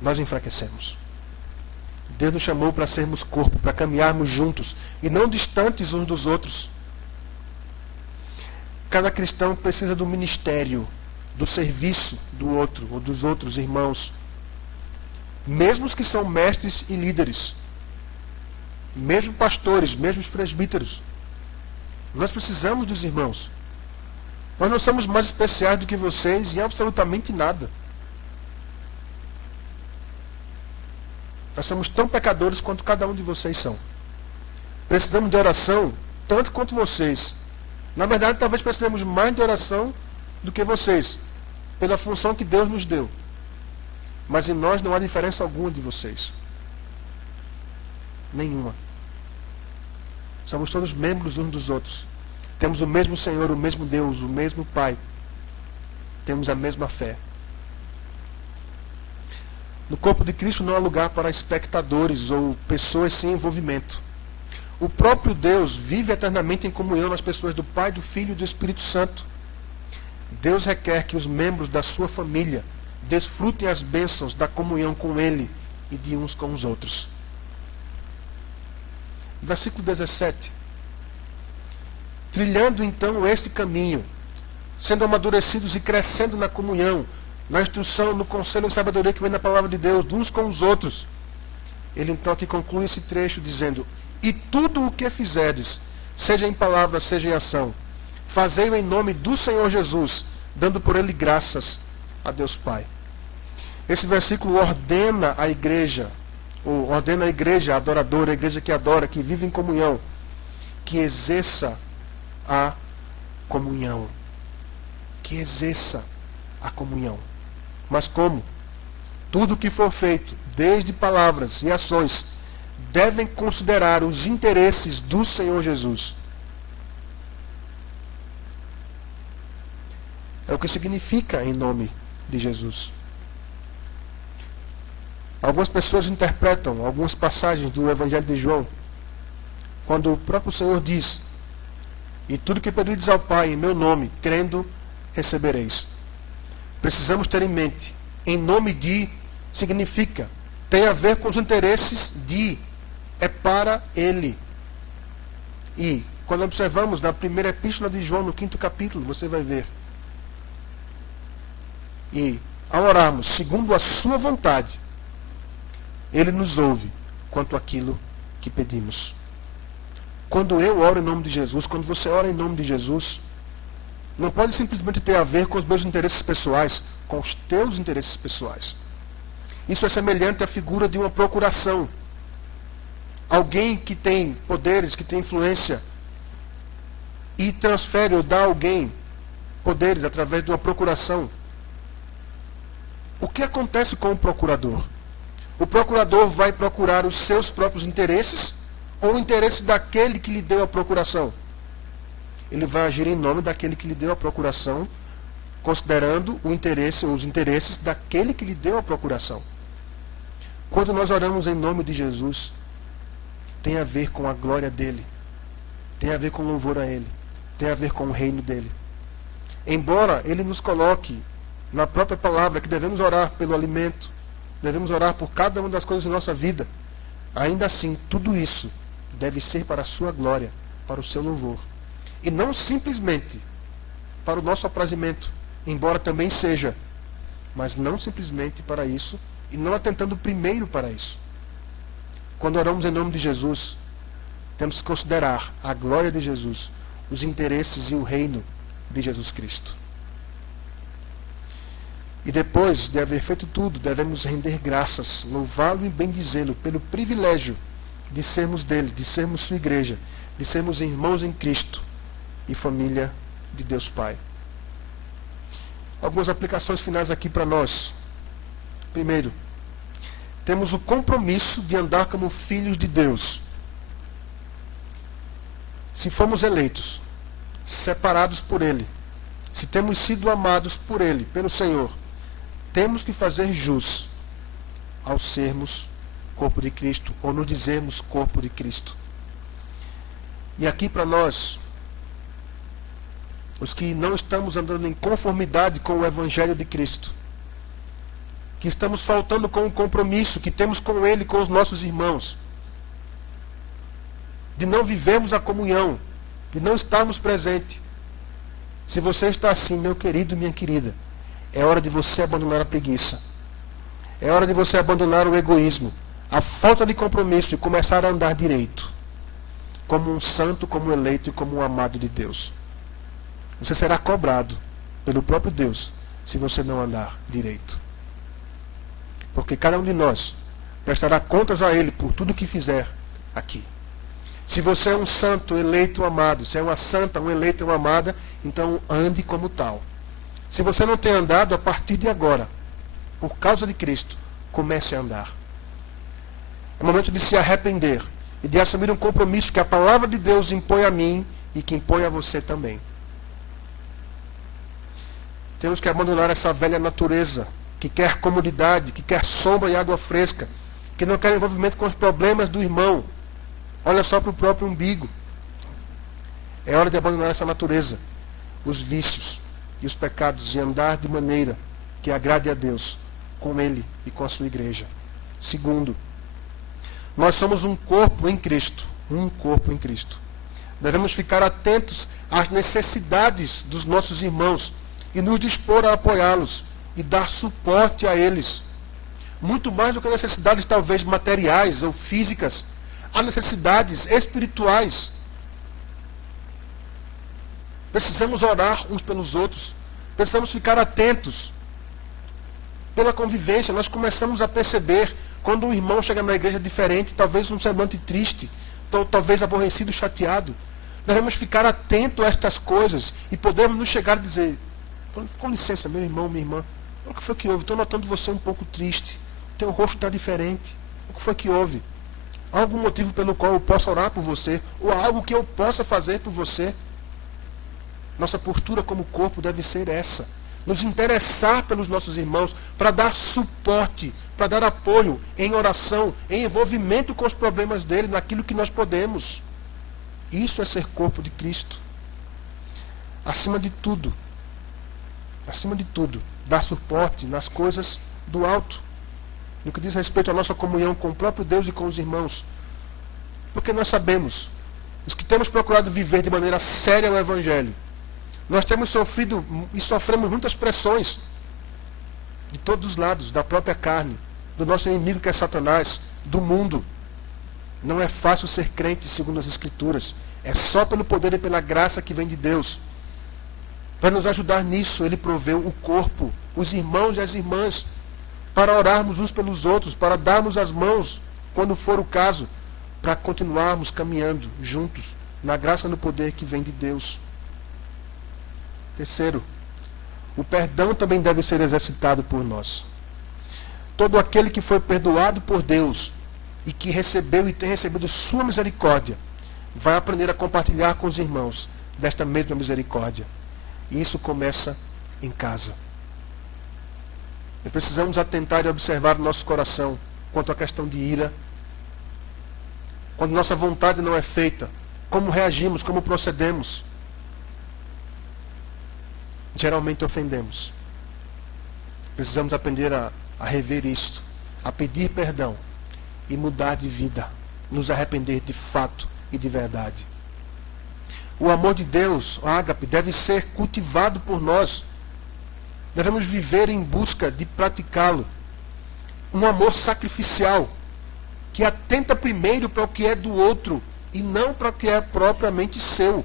Nós enfraquecemos. Deus nos chamou para sermos corpo, para caminharmos juntos e não distantes uns dos outros. Cada cristão precisa do ministério, do serviço do outro ou dos outros irmãos. Mesmo os que são mestres e líderes. Mesmo pastores, mesmo os presbíteros. Nós precisamos dos irmãos. Nós não somos mais especiais do que vocês em absolutamente nada. Nós somos tão pecadores quanto cada um de vocês são. Precisamos de oração tanto quanto vocês. Na verdade, talvez precisemos mais de oração do que vocês, pela função que Deus nos deu. Mas em nós não há diferença alguma de vocês. Nenhuma. Somos todos membros uns dos outros. Temos o mesmo Senhor, o mesmo Deus, o mesmo Pai. Temos a mesma fé. No corpo de Cristo não há lugar para espectadores ou pessoas sem envolvimento. O próprio Deus vive eternamente em comunhão nas pessoas do Pai, do Filho e do Espírito Santo. Deus requer que os membros da sua família desfrutem as bênçãos da comunhão com Ele e de uns com os outros. Versículo 17. Trilhando então este caminho, sendo amadurecidos e crescendo na comunhão, na instrução, no conselho e sabedoria que vem da palavra de Deus, uns com os outros. Ele então aqui conclui esse trecho dizendo: e tudo o que fizerdes, seja em palavra, seja em ação, fazei-o em nome do Senhor Jesus, dando por ele graças a Deus Pai. Esse versículo ordena a igreja adoradora, a igreja que adora, que vive em comunhão, que exerça a comunhão. Que exerça a comunhão. Mas como? Tudo que for feito, desde palavras e ações, devem considerar os interesses do Senhor Jesus. É o que significa em nome de Jesus. Algumas pessoas interpretam algumas passagens do Evangelho de João, quando o próprio Senhor diz: e tudo que pedirdes ao Pai em meu nome, crendo, recebereis. Precisamos ter em mente, em nome de significa, tem a ver com os interesses de, é para Ele. E quando observamos na primeira epístola de João, no 5º capítulo, você vai ver. E ao orarmos segundo a sua vontade, Ele nos ouve quanto àquilo que pedimos. Quando eu oro em nome de Jesus, quando você ora em nome de Jesus, não pode simplesmente ter a ver com os meus interesses pessoais, com os teus interesses pessoais. Isso é semelhante à figura de uma procuração. Alguém que tem poderes, que tem influência, e transfere ou dá a alguém poderes através de uma procuração. O que acontece com o procurador? O procurador vai procurar os seus próprios interesses ou o interesse daquele que lhe deu a procuração? Ele vai agir em nome daquele que lhe deu a procuração, considerando o interesse ou os interesses daquele que lhe deu a procuração. Quando nós oramos em nome de Jesus, tem a ver com a glória dele, tem a ver com louvor a ele, tem a ver com o reino dele. Embora ele nos coloque na própria palavra que devemos orar pelo alimento, devemos orar por cada uma das coisas da nossa vida, ainda assim, tudo isso deve ser para a sua glória, para o seu louvor. E não simplesmente para o nosso aprazimento, embora também seja, mas não simplesmente para isso, e não atentando primeiro para isso. Quando oramos em nome de Jesus, temos que considerar a glória de Jesus, os interesses e o reino de Jesus Cristo. E depois de haver feito tudo, devemos render graças, louvá-lo e bendizê-lo pelo privilégio de sermos dele, de sermos sua igreja, de sermos irmãos em Cristo e família de Deus Pai. Algumas aplicações finais aqui para nós. Primeiro, temos o compromisso de andar como filhos de Deus. Se fomos eleitos, separados por Ele, se temos sido amados por Ele, pelo Senhor, temos que fazer jus ao sermos corpo de Cristo, ou nos dizermos corpo de Cristo. E aqui para nós, os que não estamos andando em conformidade com o Evangelho de Cristo, que estamos faltando com o compromisso que temos com Ele, com os nossos irmãos, de não vivermos a comunhão, de não estarmos presentes. Se você está assim, meu querido, minha querida, é hora de você abandonar a preguiça. É hora de você abandonar o egoísmo, a falta de compromisso e começar a andar direito, como um santo, como um eleito e como um amado de Deus. Você será cobrado pelo próprio Deus se você não andar direito. Porque cada um de nós prestará contas a Ele por tudo que fizer aqui. Se você é um santo, eleito, amado, se é uma santa, um eleito, uma amada, então ande como tal. Se você não tem andado, a partir de agora, por causa de Cristo, comece a andar. É momento de se arrepender e de assumir um compromisso que a palavra de Deus impõe a mim e que impõe a você também. Temos que abandonar essa velha natureza que quer comodidade, que quer sombra e água fresca, que não quer envolvimento com os problemas do irmão. Olha só para o próprio umbigo. É hora de abandonar essa natureza, os vícios e os pecados, e andar de maneira que agrade a Deus, com Ele e com a sua igreja. Segundo, nós somos um corpo em Cristo. Um corpo em Cristo. Devemos ficar atentos às necessidades dos nossos irmãos e nos dispor a apoiá-los e dar suporte a eles. Muito mais do que necessidades talvez materiais ou físicas, há necessidades espirituais. Precisamos orar uns pelos outros. Precisamos ficar atentos. Pela convivência, nós começamos a perceber quando um irmão chega na igreja diferente, talvez um semblante triste, talvez aborrecido, chateado. Devemos ficar atentos a estas coisas e podemos nos chegar a dizer: com licença, meu irmão, minha irmã, o que foi que houve? Estou notando você um pouco triste. Teu rosto está diferente. O que foi que houve? Há algum motivo pelo qual eu possa orar por você? Ou há algo que eu possa fazer por você? Nossa postura como corpo deve ser essa. Nos interessar pelos nossos irmãos, para dar suporte, para dar apoio em oração, em envolvimento com os problemas dele, naquilo que nós podemos. Isso é ser corpo de Cristo. Acima de tudo, dar suporte nas coisas do alto, no que diz respeito à nossa comunhão com o próprio Deus e com os irmãos. Porque nós sabemos, os que temos procurado viver de maneira séria o Evangelho, nós temos sofrido e sofremos muitas pressões de todos os lados, da própria carne, do nosso inimigo que é Satanás, do mundo. Não é fácil ser crente segundo as Escrituras. É só pelo poder e pela graça que vem de Deus. Para nos ajudar nisso, Ele proveu o corpo, os irmãos e as irmãs, para orarmos uns pelos outros, para darmos as mãos, quando for o caso, para continuarmos caminhando juntos, na graça e no poder que vem de Deus. Terceiro, o perdão também deve ser exercitado por nós. Todo aquele que foi perdoado por Deus e que recebeu e tem recebido sua misericórdia, vai aprender a compartilhar com os irmãos desta mesma misericórdia. E isso começa em casa. Nós precisamos atentar e observar o nosso coração quanto à questão de ira. Quando nossa vontade não é feita, como reagimos, como procedemos. Geralmente ofendemos. Precisamos aprender a rever isto, a pedir perdão e mudar de vida, nos arrepender de fato e de verdade. O amor de Deus, o ágape, deve ser cultivado por nós. Devemos viver em busca de praticá-lo. Um amor sacrificial, que atenta primeiro para o que é do outro e não para o que é propriamente seu.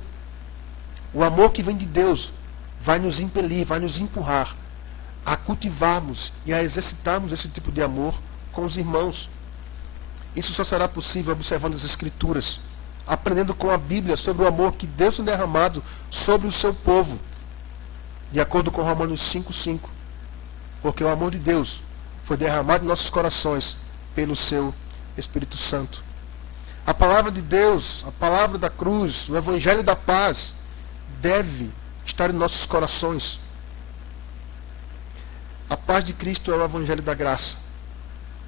O amor que vem de Deus vai nos impelir, vai nos empurrar a cultivarmos e a exercitarmos esse tipo de amor com os irmãos. Isso só será possível observando as Escrituras, aprendendo com a Bíblia sobre o amor que Deus tem derramado sobre o seu povo, de acordo com Romanos 5:5. Porque o amor de Deus foi derramado em nossos corações pelo seu Espírito Santo. A palavra de Deus, a palavra da cruz, o evangelho da paz deve estar em nossos corações. A paz de Cristo é o evangelho da graça,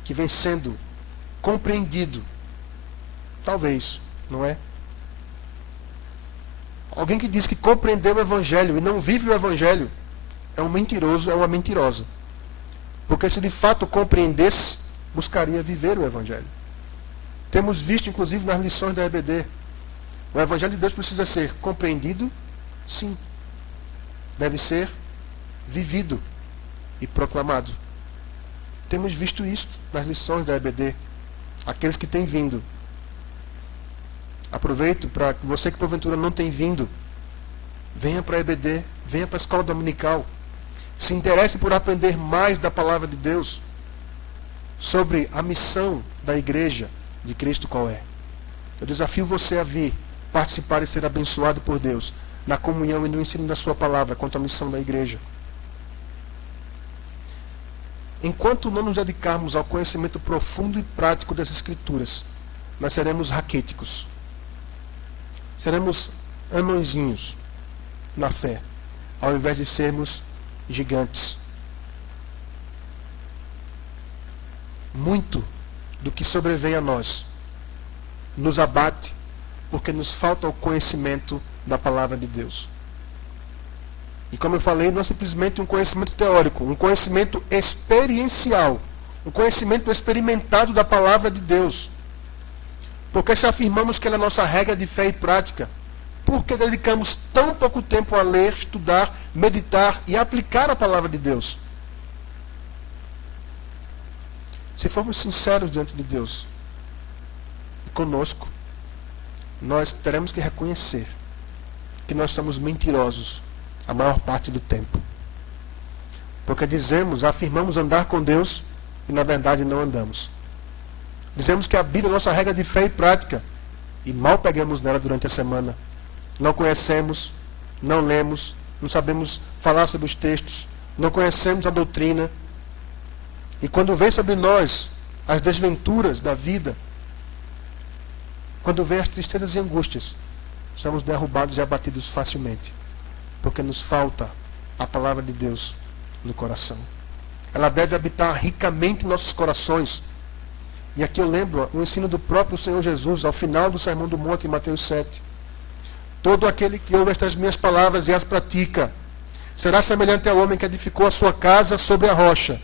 que vem sendo compreendido. Talvez, não é? Alguém que diz que compreendeu o evangelho e não vive o evangelho é um mentiroso, é uma mentirosa. Porque se de fato compreendesse, buscaria viver o evangelho. Temos visto, inclusive, nas lições da EBD, o evangelho de Deus precisa ser compreendido, sim. Deve ser vivido e proclamado. Temos visto isso nas lições da EBD. Aqueles que têm vindo. Aproveito para você que porventura não tem vindo, venha para a EBD, venha para a escola dominical. Se interesse por aprender mais da palavra de Deus, sobre a missão da igreja de Cristo qual é. Eu desafio você a vir, participar e ser abençoado por Deus, na comunhão e no ensino da sua palavra, quanto à missão da igreja. Enquanto não nos dedicarmos ao conhecimento profundo e prático das Escrituras, nós seremos raquíticos. Seremos anõezinhos na fé, ao invés de sermos gigantes. Muito do que sobrevém a nós nos abate porque nos falta o conhecimento da palavra de Deus. E como eu falei, não é simplesmente um conhecimento teórico, um conhecimento experiencial, um conhecimento experimentado da palavra de Deus. Porque se afirmamos que ela é a nossa regra de fé e prática, por que dedicamos tão pouco tempo a ler, estudar, meditar e aplicar a palavra de Deus? Se formos sinceros diante de Deus e conosco, nós teremos que reconhecer que nós somos mentirosos a maior parte do tempo. Porque afirmamos andar com Deus e na verdade não andamos. Dizemos que a Bíblia é a nossa regra de fé e prática e mal pegamos nela durante a semana. Não conhecemos, não lemos, não sabemos falar sobre os textos, não conhecemos a doutrina. E quando vem sobre nós as desventuras da vida, quando vem as tristezas e angústias, somos derrubados e abatidos facilmente, porque nos falta a palavra de Deus no coração. Ela deve habitar ricamente em nossos corações. E aqui eu lembro o ensino do próprio Senhor Jesus, ao final do Sermão do Monte, em Mateus 7. Todo aquele que ouve estas minhas palavras e as pratica, será semelhante ao homem que edificou a sua casa sobre a rocha.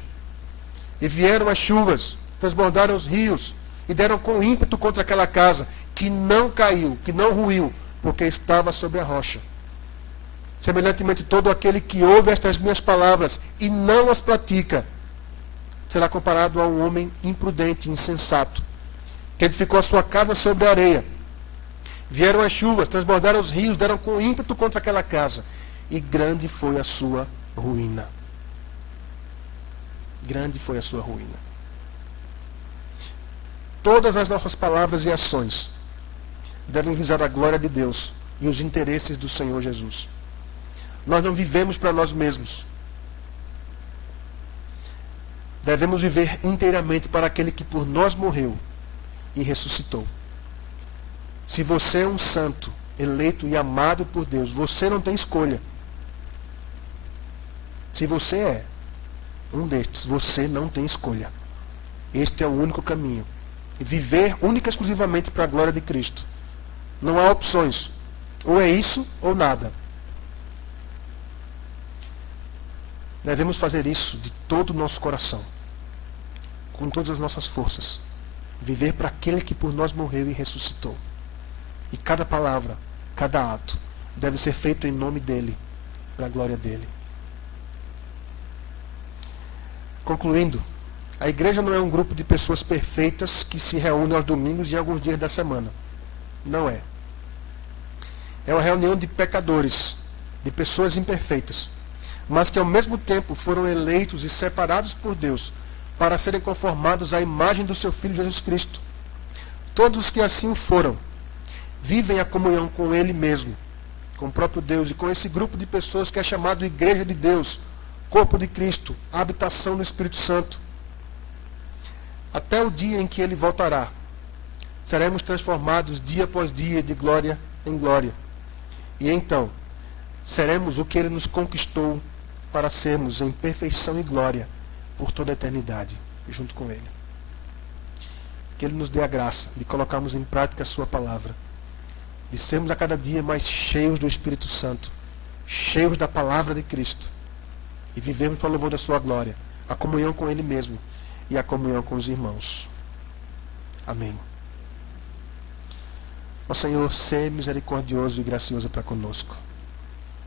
E vieram as chuvas, transbordaram os rios, e deram com ímpeto contra aquela casa, que não caiu, que não ruiu, porque estava sobre a rocha. Semelhantemente, todo aquele que ouve estas minhas palavras e não as pratica, será comparado a um homem imprudente, insensato, que edificou a sua casa sobre a areia. Vieram as chuvas, transbordaram os rios, deram com ímpeto contra aquela casa, e grande foi a sua ruína. Grande foi a sua ruína. Todas as nossas palavras e ações devem visar a glória de Deus e os interesses do Senhor Jesus. Nós não vivemos para nós mesmos. Devemos viver inteiramente para aquele que por nós morreu e ressuscitou. Se você é um santo, eleito e amado por Deus, você não tem escolha. Se você é um destes, você não tem escolha. Este é o único caminho. E viver única e exclusivamente para a glória de Cristo. Não há opções. Ou é isso ou nada. Devemos fazer isso de todo o nosso coração, com todas as nossas forças. Viver para aquele que por nós morreu e ressuscitou. E cada palavra, cada ato, deve ser feito em nome dele, para a glória dele. Concluindo, a igreja não é um grupo de pessoas perfeitas que se reúnem aos domingos e alguns dias da semana. Não é. É uma reunião de pecadores, de pessoas imperfeitas, mas que ao mesmo tempo foram eleitos e separados por Deus para serem conformados à imagem do seu Filho Jesus Cristo. Todos os que assim o foram, vivem a comunhão com Ele mesmo, com o próprio Deus e com esse grupo de pessoas que é chamado Igreja de Deus, Corpo de Cristo, a habitação do Espírito Santo. até o dia em que Ele voltará, seremos transformados dia após dia de glória em glória. E então, seremos o que Ele nos conquistou para sermos em perfeição e glória por toda a eternidade, junto com Ele. Que Ele nos dê a graça de colocarmos em prática a Sua palavra, de sermos a cada dia mais cheios do Espírito Santo, cheios da palavra de Cristo, e vivermos para o louvor da Sua glória, a comunhão com Ele mesmo e a comunhão com os irmãos. Amém. Ó Senhor, sê misericordioso e gracioso para conosco.